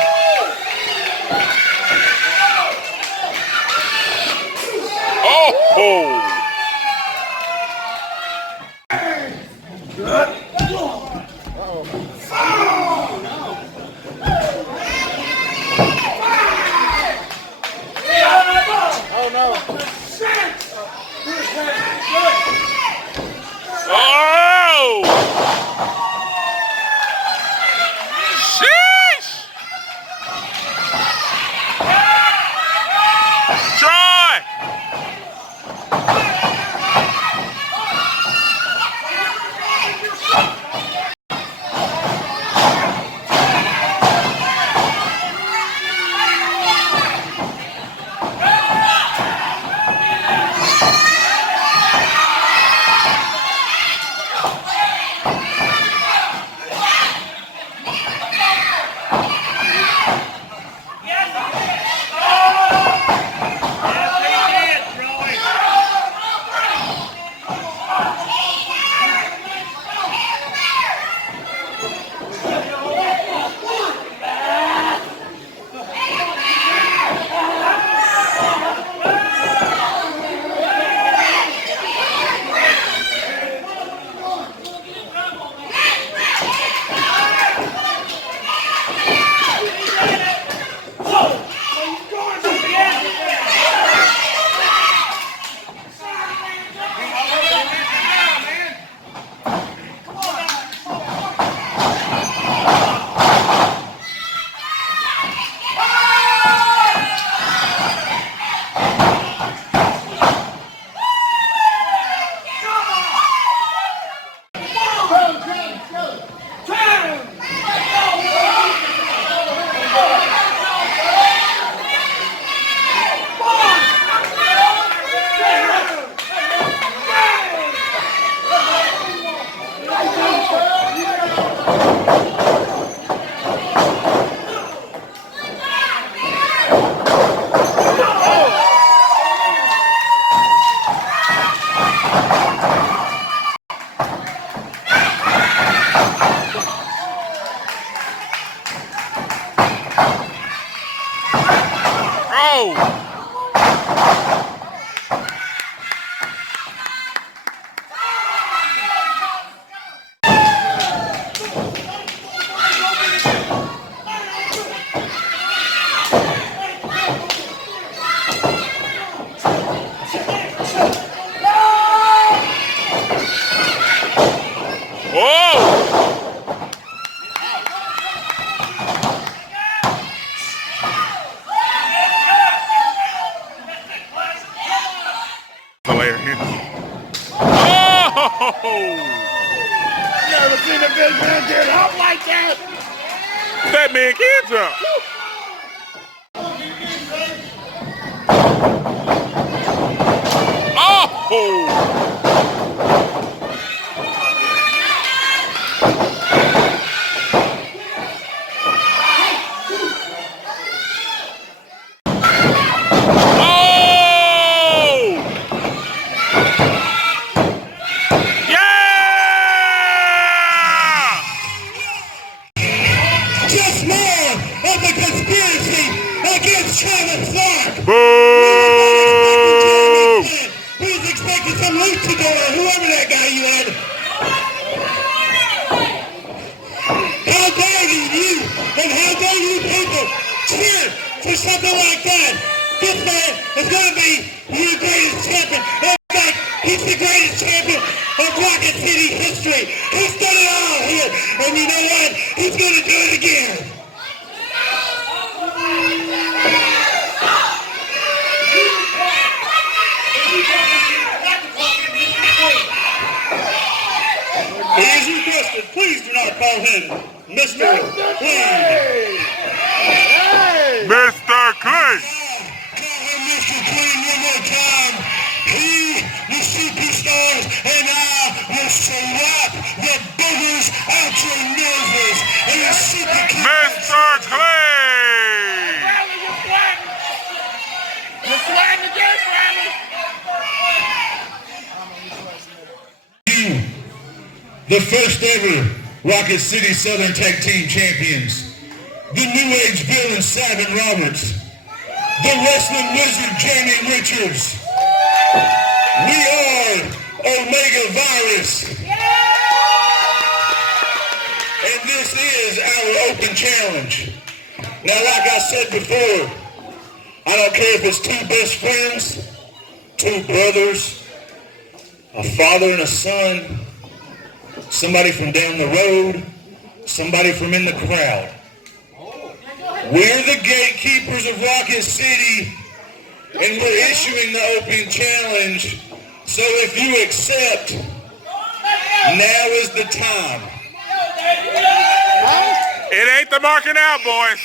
Oh no. Oh. Sheesh. Troy. Never seen a big man get up like that. That man can jump. Oh! Just more of a conspiracy against Travis Clark. Boo! He was expecting some luchador, whoever that guy you had. How dare you and how dare you people cheer for something like that? This man is going to be your greatest champion. In fact, he's the greatest champion of Rocket City history. He's done it all here. And you know what? He's going to do it again. He is requested. Please do not call him Mr. Clean. Mr. Clean. Call him Mr. Clean one more time. He, the superstars, and I will slap the boogers out your noses. And the super Mr. Clean. You're sweating again, Bradley. the first ever Rocket City Southern Tag Team Champions, the New Age villain Savin Roberts, the Wrestling Wizard Jamie Richards. We are Omega Virus. And this is our open challenge. Now, like I said before, I don't care if it's two best friends, two brothers, a father and a son, somebody from down the road, somebody from in the crowd. We're the gatekeepers of Rocket City, and we're issuing the open challenge. So if you accept, now is the time. It ain't the marking out, boys.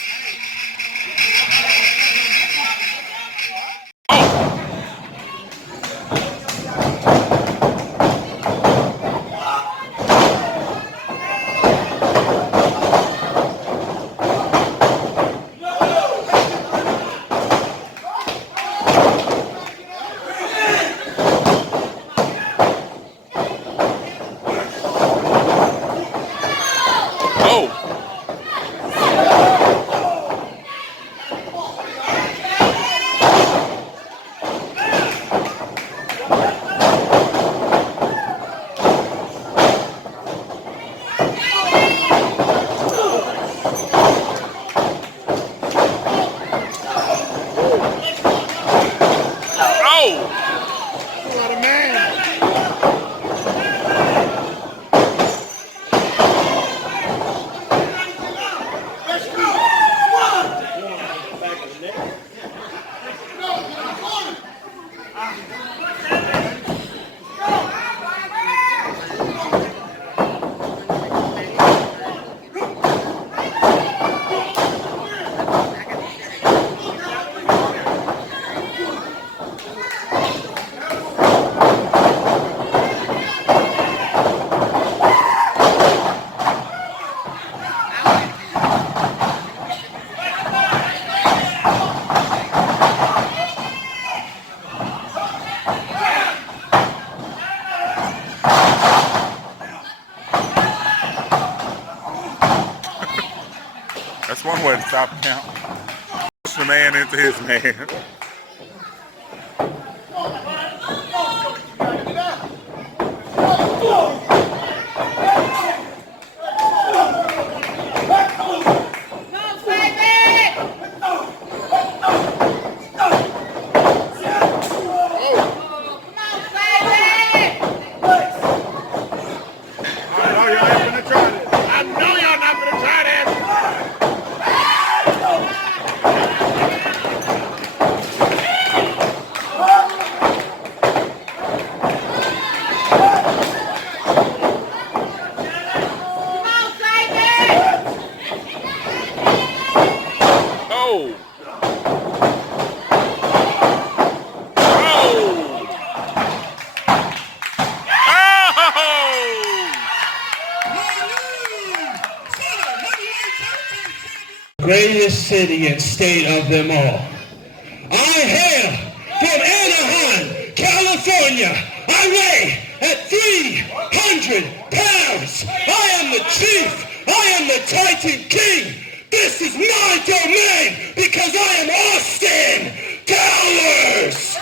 That's one way to stop him out. Push the man into his man. Greatest city and state of them all. I hail from Anaheim, California. I weigh at 300 pounds. I am the chief. I am the Titan King. This is my domain because I am Austin Towers.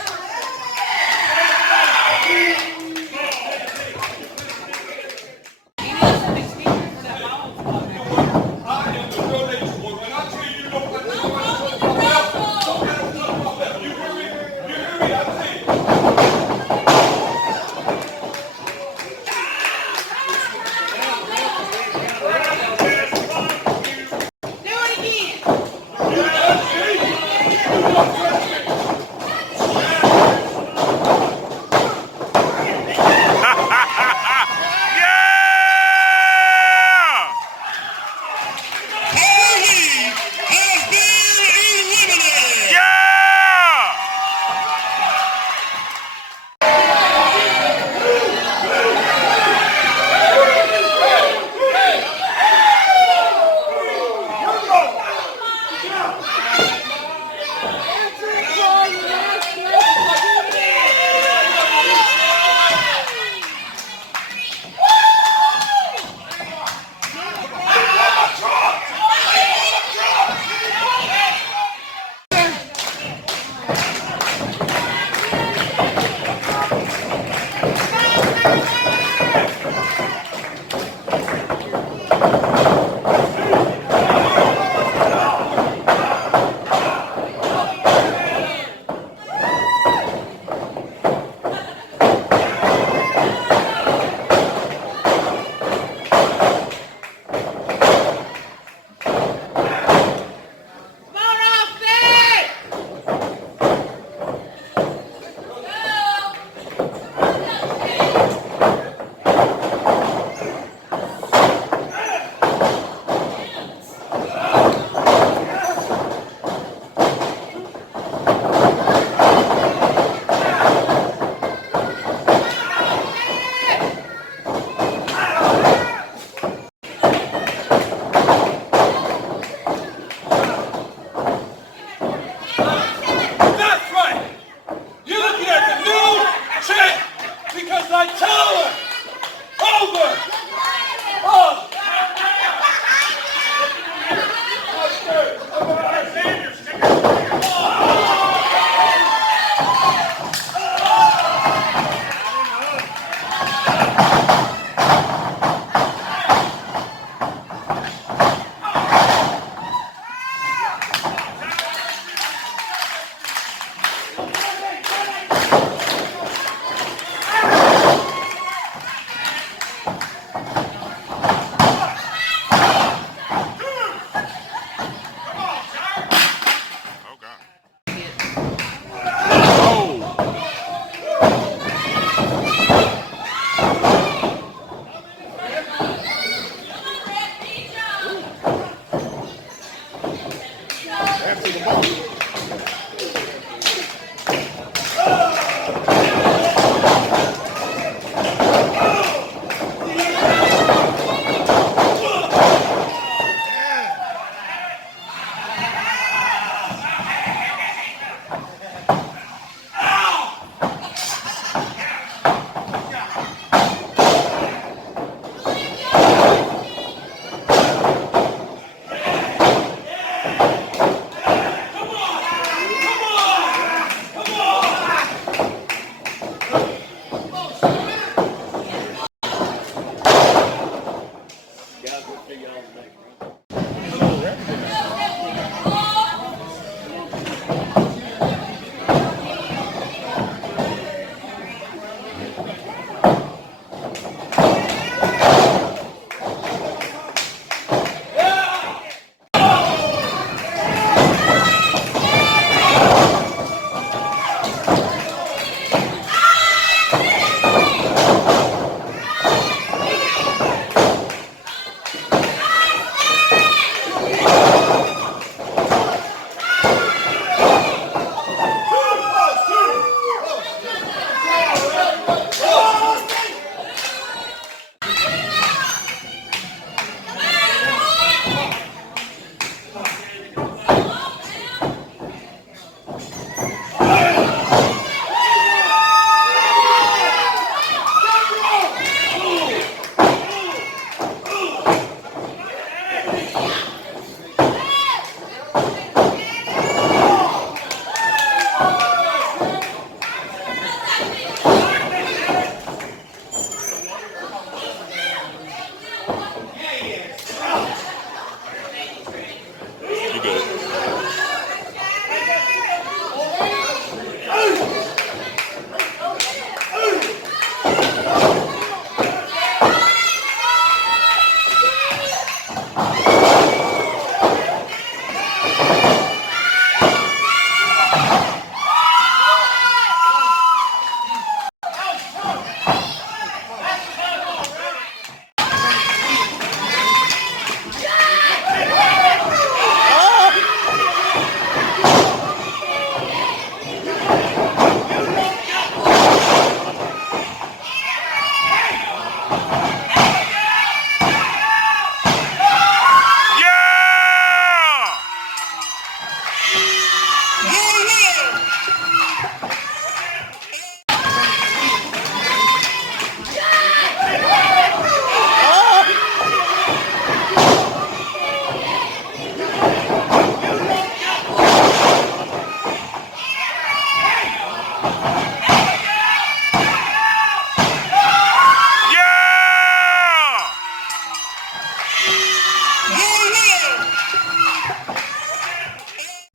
You good.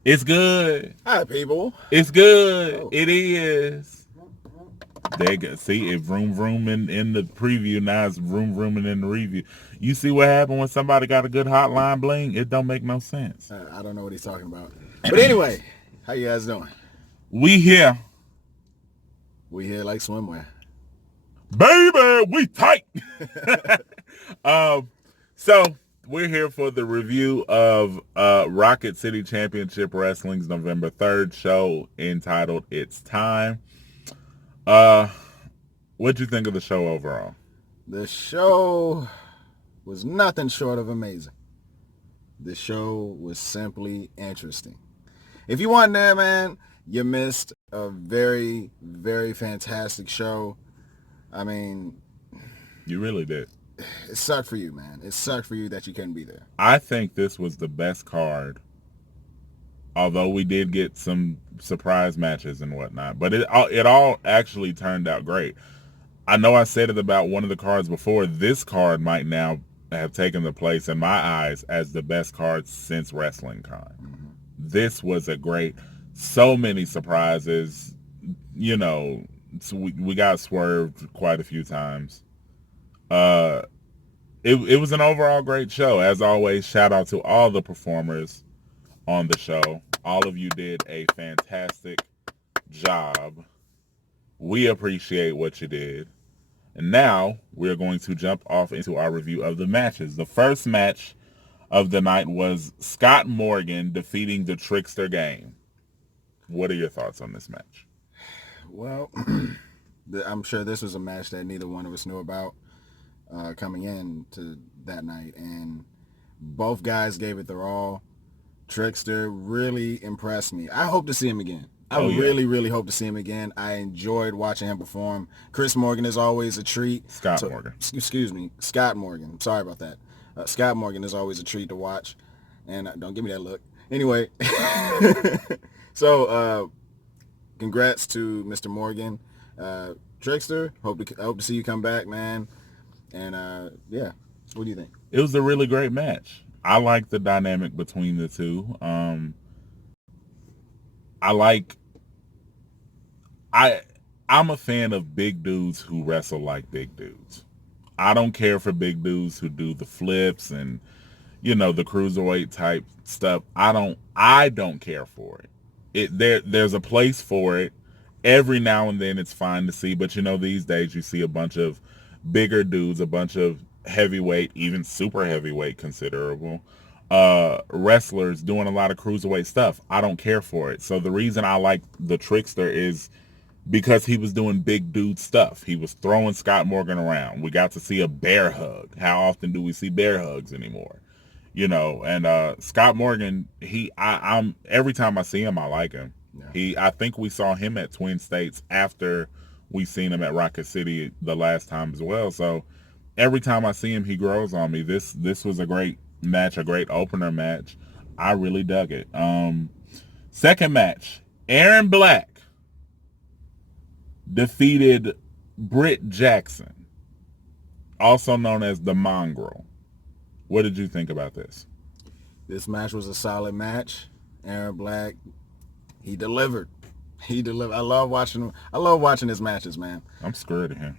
It's good. Hi, people. It's good. It is. There you go. See, it vroom vroom in the preview. Now it's vroom vrooming in the review. You see what happened when somebody got a good hotline bling? It don't make no sense. I don't know what he's talking about. But anyway, how you guys doing? We here. We here like swimwear. Baby, we tight. So we're here for the review of Rocket City Championship Wrestling's November 3rd show entitled It's Time. What'd you think of the show overall? The show was nothing short of amazing. The show was simply interesting. If you weren't there, man, you missed a very, very fantastic show. I mean, You really did. it sucked for you, man. It sucked for you that you couldn't be there. I think this was the best card, although we did get some surprise matches and whatnot. But it all actually turned out great. I know I said it about one of the cards before. This card might now have taken the place in my eyes as the best card since WrestlingCon. Mm-hmm. This was a great, so many surprises. You know, so we got swerved quite a few times. It was an overall great show. As always, shout out to all the performers on the show. All of you did a fantastic job. We appreciate what you did. And now we're going to jump off into our review of the matches. The first match of the night was Scott Morgan defeating the Trickster Gang. What are your thoughts on this match? Well, I'm sure this was a match that neither one of us knew about coming in to that night. And both guys gave it their all. Trickster really impressed me. I hope to see him again. I really, really hope to see him again. I enjoyed watching him perform. Chris Morgan is always a treat. Scott Morgan. Excuse me. Scott Morgan. Sorry about that. Scott Morgan is always a treat to watch. And don't give me that look. Anyway. So, congrats to Mr. Morgan. Trickster, hope to see you come back, man. And, yeah. What do you think? It was a really great match. I like the dynamic between the two. I'm a fan of big dudes who wrestle like big dudes. I don't care for big dudes who do the flips and the cruiserweight type stuff. I don't care for it. There's a place for it. Every now and then it's fine to see, but these days you see a bunch of bigger dudes, a bunch of heavyweight, even super heavyweight considerable wrestlers doing a lot of cruiserweight stuff. I don't care for it. So the reason I like the Trickster is because he was doing big dude stuff. He was throwing Scott Morgan around. We got to see a bear hug. How often do we see bear hugs anymore? And Scott Morgan, I'm every time I see him, I like him. Yeah. I think we saw him at Twin States after we seen him at Rocket City the last time as well. So every time I see him, he grows on me. This was a great match, a great opener match. I really dug it. Second match, Aaron Black defeated Britt Jackson, also known as the Mongrel. What did you think about this? This match was a solid match. Aaron Black, he delivered. He delivered. I love watching his matches, man. I'm scared of him.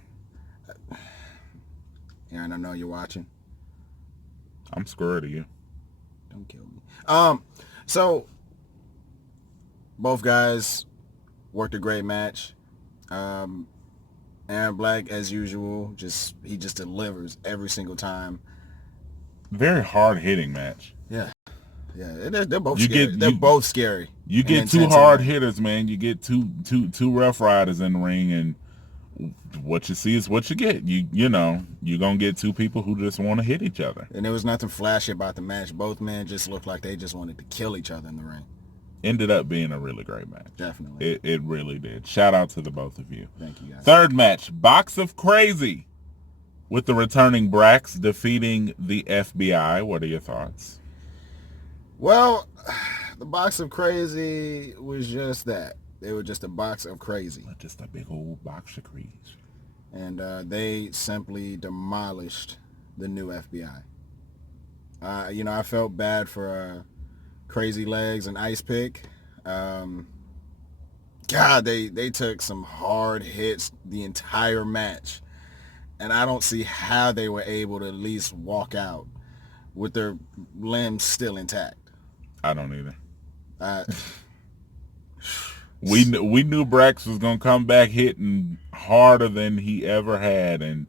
Aaron, I know you're watching. I'm scared of you. Don't kill me. So both guys worked a great match. Aaron Black, as usual, he just delivers every single time. Very hard hitting match. Yeah. They're both scary. They're both scary. You get two hard hitters, man. You get two Rough Riders in the ring, and what you see is what you get. You're gonna get two people who just want to hit each other. And there was nothing flashy about the match. Both men just looked like they just wanted to kill each other in the ring. Ended up being a really great match. Definitely. It really did. Shout out to the both of you. Thank you, guys. Third match, Box of Crazy, with the returning Brax defeating the FBI. What are your thoughts? Well, the Box of Crazy was just that. They were just a box of crazy. Just a big old box of crazy. And they simply demolished the new FBI. I felt bad for Crazy Legs and Ice Pick. God, they took some hard hits the entire match. And I don't see how they were able to at least walk out with their limbs still intact. I don't either. We knew Brax was going to come back hitting harder than he ever had, and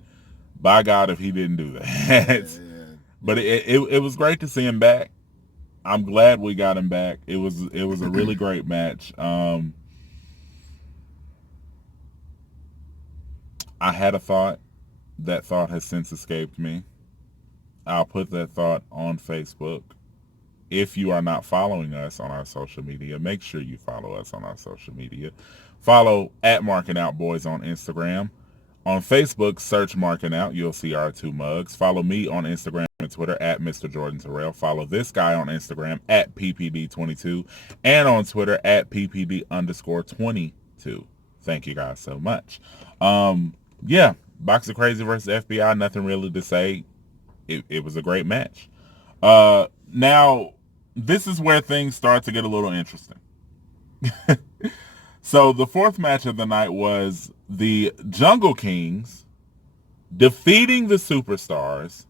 by God, if he didn't do that. Yeah. But it was great to see him back. I'm glad we got him back. It was a really great match. I had a thought. That thought has since escaped me. I'll put that thought on Facebook. If you are not following us on our social media, make sure you follow us on our social media. Follow at Marking Out Boys on Instagram. On Facebook, search Marking Out. You'll see our two mugs. Follow me on Instagram and Twitter at Mr. Jordan Terrell. Follow this guy on Instagram at PPD22 and on Twitter at PPD_22. Thank you guys so much. Yeah, Box of Crazy versus FBI. Nothing really to say. It was a great match. Now, this is where things start to get a little interesting. So the fourth match of the night was the Jungle Kings defeating the Superstars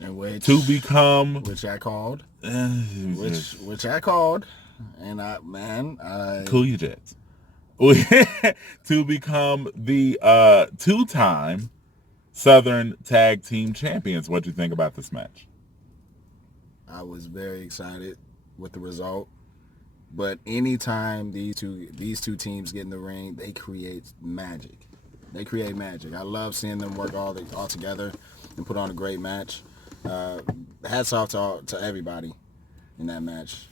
to become... Which I called. Which I called. And I... Cool your jets. To become the two-time Southern Tag Team Champions. What do you think about this match? I was very excited with the result, but anytime these two teams get in the ring, they create magic. I love seeing them work all together and put on a great match. Hats off to everybody in that match.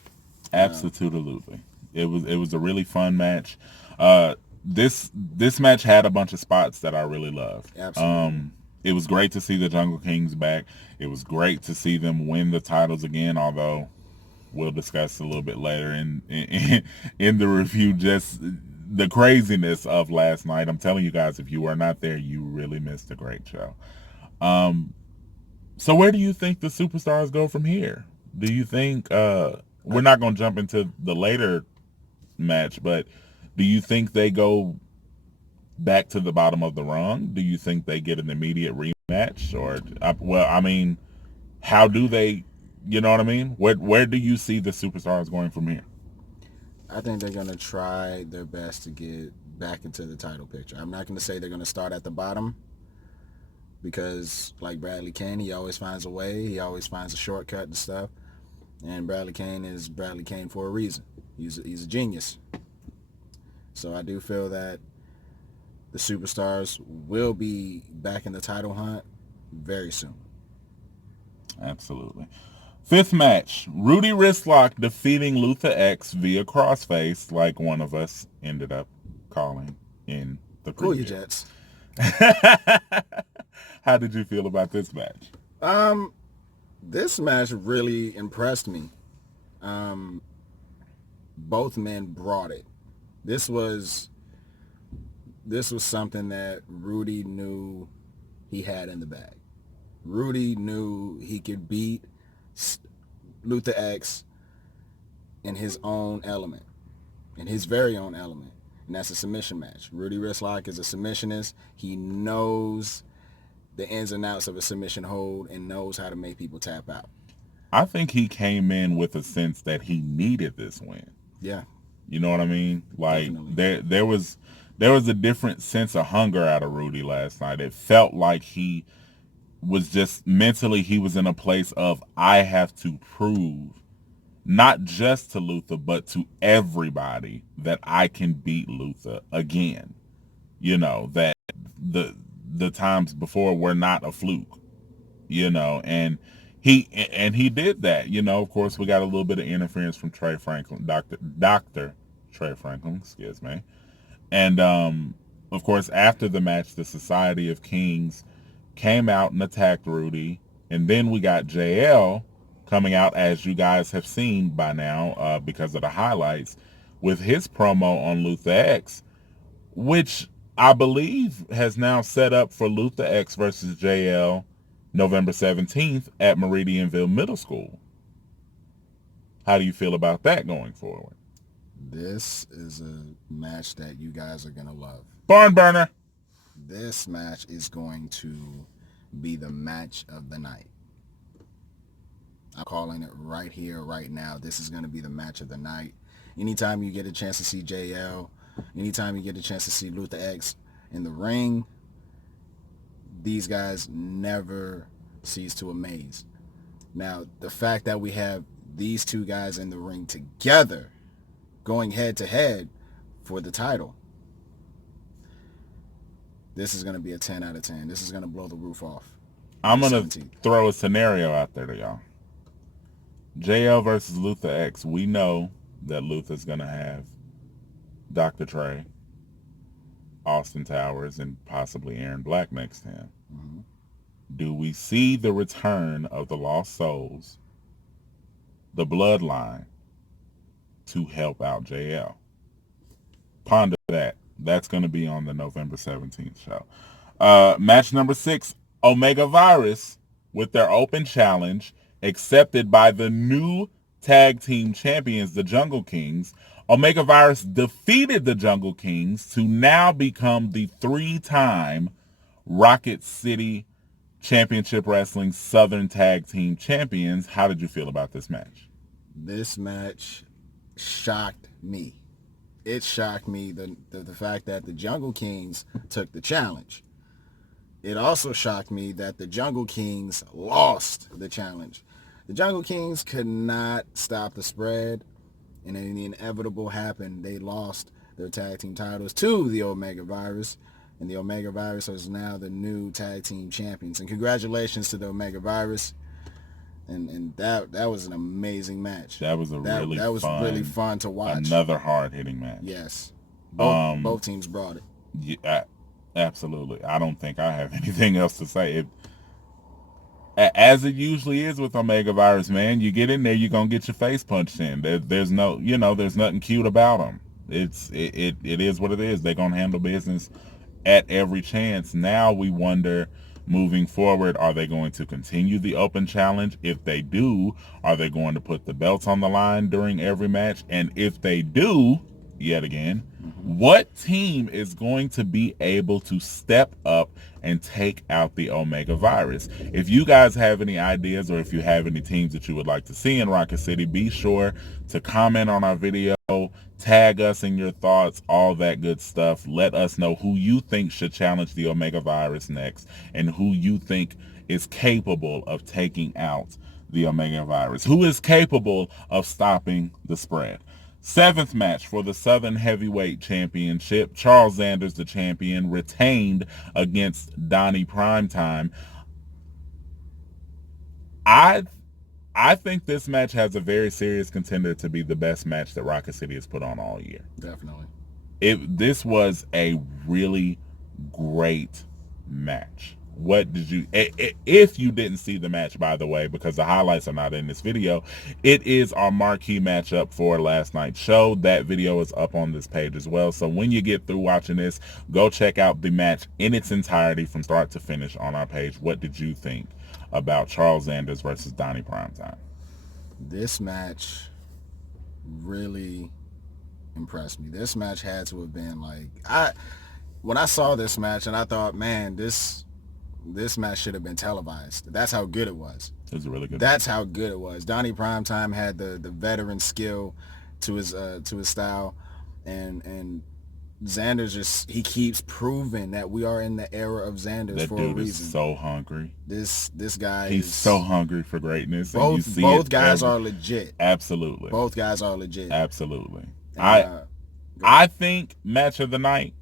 Absolutely, it was a really fun match. This match had a bunch of spots that I really loved. Absolutely. It was great to see the Jungle Kings back. It was great to see them win the titles again, although we'll discuss a little bit later in the review just the craziness of last night. I'm telling you guys, if you were not there, you really missed a great show. So where do you think the superstars go from here? Do you think we're not going to jump into the later match, but do you think they go back to the bottom of the rung? Do you think they get an immediate rematch? Or, well, I mean, how do they, you know what I mean? Where do you see the superstars going from here? I think they're going to try their best to get back into the title picture. I'm not going to say they're going to start at the bottom because, like Bradley Kane, he always finds a way. He always finds a shortcut and stuff. And Bradley Kane is Bradley Kane for a reason. He's a genius. So I do feel that the superstars will be back in the title hunt very soon. Absolutely. Fifth match, Rudy Wristlock defeating Luther X via crossface, like one of us ended up calling in the preview. Cool, you Jets. How did you feel about this match? This match really impressed me. Both men brought it. This was something that Rudy knew he had in the bag. Rudy knew he could beat Luther X in his own element, in his very own element, and that's a submission match. Rudy Wristlock is a submissionist. He knows the ins and outs of a submission hold and knows how to make people tap out. I think he came in with a sense that he needed this win. Yeah. You know what I mean? Like Definitely. there was a different sense of hunger out of Rudy last night. It felt like he was just mentally, he was in a place of, I have to prove not just to Luther, but to everybody that I can beat Luther again. You know, that the times before were not a fluke, you know, and he did that. You know, of course, we got a little bit of interference from Trey Franklin, Dr. Trey Franklin, excuse me. And, of course, after the match, the Society of Kings came out and attacked Rudy. And then we got JL coming out, as you guys have seen by now, because of the highlights, with his promo on Luther X, which I believe has now set up for Luther X versus JL November 17th at Meridianville Middle School. How do you feel about that going forward? This is a match that you guys are going to love. Barn burner. This match is going to be the match of the night. I'm calling it right here, right now. This is going to be the match of the night. Anytime you get a chance to see JL, anytime you get a chance to see Luther X in the ring, these guys never cease to amaze. Now, the fact that we have these two guys in the ring together, going head to head for the title, this is going to be a 10 out of 10. This is going to blow the roof off. I'm going to throw a scenario out there to y'all. JL versus Luther X. We know that Luther's going to have Dr. Trey, Austin Towers, and possibly Aaron Black next to him. Mm-hmm. Do we see the return of the Lost Souls, the Bloodline, to help out JL? Ponder that. That's going to be on the November 17th show. Match number 6, Omega Virus with their open challenge accepted by the new tag team champions, the Jungle Kings. Omega Virus defeated the Jungle Kings to now become the 3-time Rocket City Championship Wrestling Southern Tag Team Champions. How did you feel about this match? This match shocked me. It shocked me, the fact that the Jungle Kings took the challenge. It also shocked me that the Jungle Kings lost the challenge. The Jungle Kings could not stop the spread, and then the inevitable happened. They lost their tag team titles to the Omega Virus, and the Omega Virus is now the new tag team champions. And congratulations to the Omega Virus. And that was an amazing match. That was really fun to watch. Another hard-hitting match. Yes. Both teams brought it. Yeah, absolutely. I don't think I have anything else to say. As it usually is with Omega Virus, man, you get in there, you're going to get your face punched in. There's nothing cute about them. It is what it is. They're going to handle business at every chance. Now we wonder, moving forward? Are they going to continue the open challenge? If they do, are they going to put the belts on the line during every match? And if they do, yet again, what team is going to be able to step up and take out the Omega Virus? If you guys have any ideas, or if you have any teams that you would like to see in Rocket City, be sure to comment on our video, tag us in your thoughts, all that good stuff. Let us know who you think should challenge the Omega Virus next, and who you think is capable of taking out the Omega Virus. Who is capable of stopping the spread? 7th match for the Southern Heavyweight Championship. Charles Sanders, the champion, retained against Donnie Primetime. I think this match has a very serious contender to be the best match that Rocket City has put on all year. Definitely. This was a really great match. What did you, if you didn't see the match, by the way, because the highlights are not in this video, it is our marquee matchup for last night's show. That video is up on this page as well. So when you get through watching this, go check out the match in its entirety from start to finish on our page. What did you think about Charles Sanders versus Donnie Primetime? This match really impressed me. This match had to have been like, when I saw this match, and I thought, man, this match should have been televised. That's how good it was. It was a really good That's how good it was. Donnie Primetime had the veteran skill to his style, and Xander's just, he keeps proving that we are in the era of Xander's for a reason. That dude is so hungry. This guy, he's so hungry for greatness. Both guys are legit. Absolutely. Both guys are legit. Absolutely. And, I think match of the night.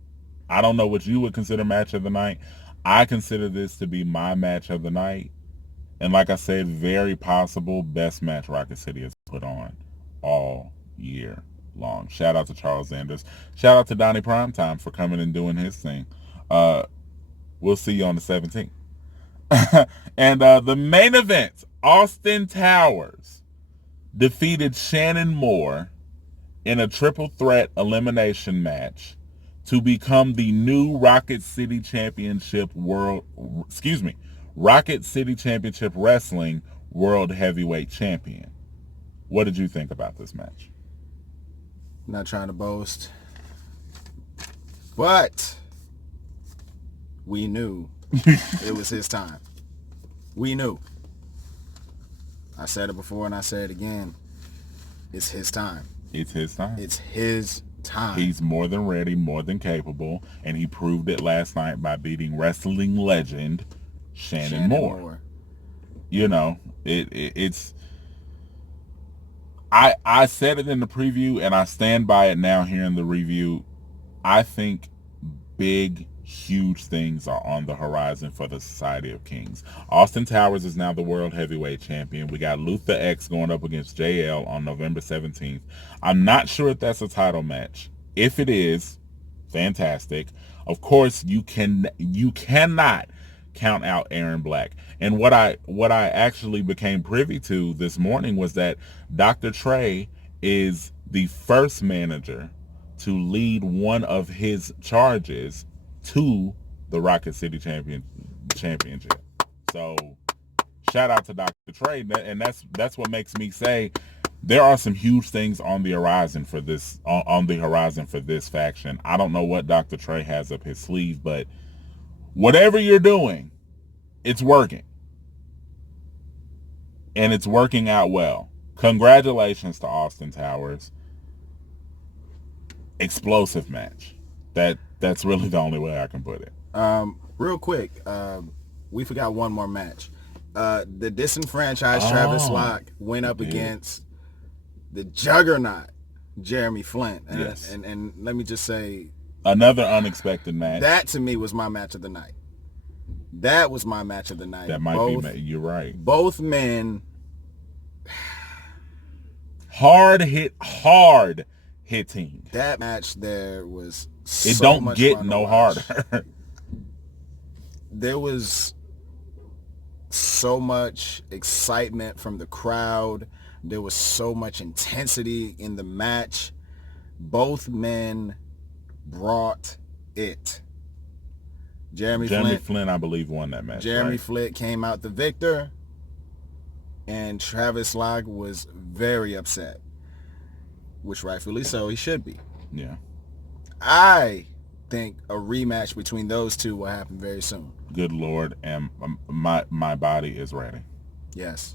I don't know what you would consider match of the night. I consider this to be my match of the night. And like I said, very possible best match Rocket City has put on all year long. Shout out to Charles Sanders. Shout out to Donnie Primetime for coming and doing his thing. We'll see you on the 17th. And the main event, Austin Towers defeated Shannon Moore in a triple threat elimination match to become the new Rocket City Championship Rocket City Championship Wrestling World Heavyweight Champion. What did you think about this match? Not trying to boast, but we knew it was his time. We knew. I said it before and I say it again. It's his time. It's his time. It's his time. He's more than ready, more than capable, and he proved it last night by beating wrestling legend Shannon Moore. You know, it's I said it in the preview, and I stand by it now here in the review. I think big, huge things are on the horizon for the Society of Kings. Austin Towers is now the World Heavyweight Champion. We got Luther X going up against JL on November 17th. I'm not sure if that's a title match. If it is, fantastic. Of course, you cannot count out Aaron Black. And what I actually became privy to this morning was that Dr. Trey is the first manager to lead one of his charges to the Rocket City Championship. So shout out to Dr. Trey, and that's what makes me say there are some huge things on the horizon for this faction. I don't know what Dr. Trey has up his sleeve, but whatever you're doing, it's working. And it's working out well. Congratulations to Austin Towers. Explosive match. That's really the only way I can put it. Real quick, we forgot one more match. The disenfranchised Travis Locke went up against the juggernaut Jeremy Flint. Yes. And let me just say, another unexpected match. That to me was my match of the night. That was my match of the night. That might be. You're right. Both men. Hard hitting. That match there was so it don't much get fun no to watch. harder. There was so much excitement from the crowd. There was so much intensity in the match. Both men brought it. Jeremy Flynn, I believe, won that match. Jeremy right? Flynn came out the victor, and Travis Locke was very upset, which rightfully so, he should be. Yeah. I think a rematch between those two will happen very soon. Good Lord, and my body is ready. Yes.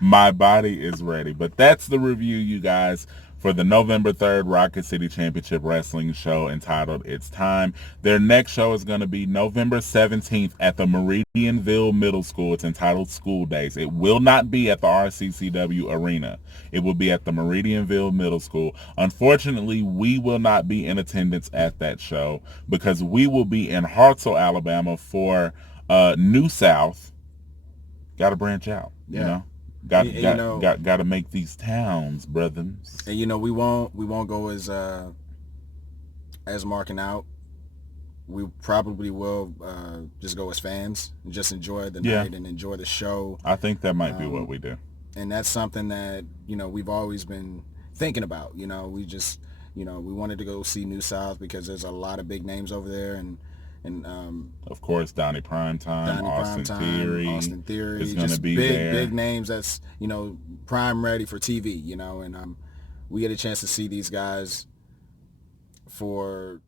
My body is ready. But that's the review, you guys, for the November 3rd Rocket City Championship Wrestling show entitled It's Time. Their next show is going to be November 17th at the Meridianville Middle School. It's entitled School Days. It will not be at the RCCW Arena. It will be at the Meridianville Middle School. Unfortunately, we will not be in attendance at that show because we will be in Hartselle, Alabama for New South. Got to branch out, you know. Got to make these towns, brothers. And we won't go as marking out. We probably will just go as fans and just enjoy the night and enjoy the show. I think that might be what we do. And that's something that we've always been thinking about. We just we wanted to go see New South because there's a lot of big names over there, and of course Donnie Primetime, Austin Theory is going to be there. Big names that's prime ready for TV. And we get a chance to see these guys for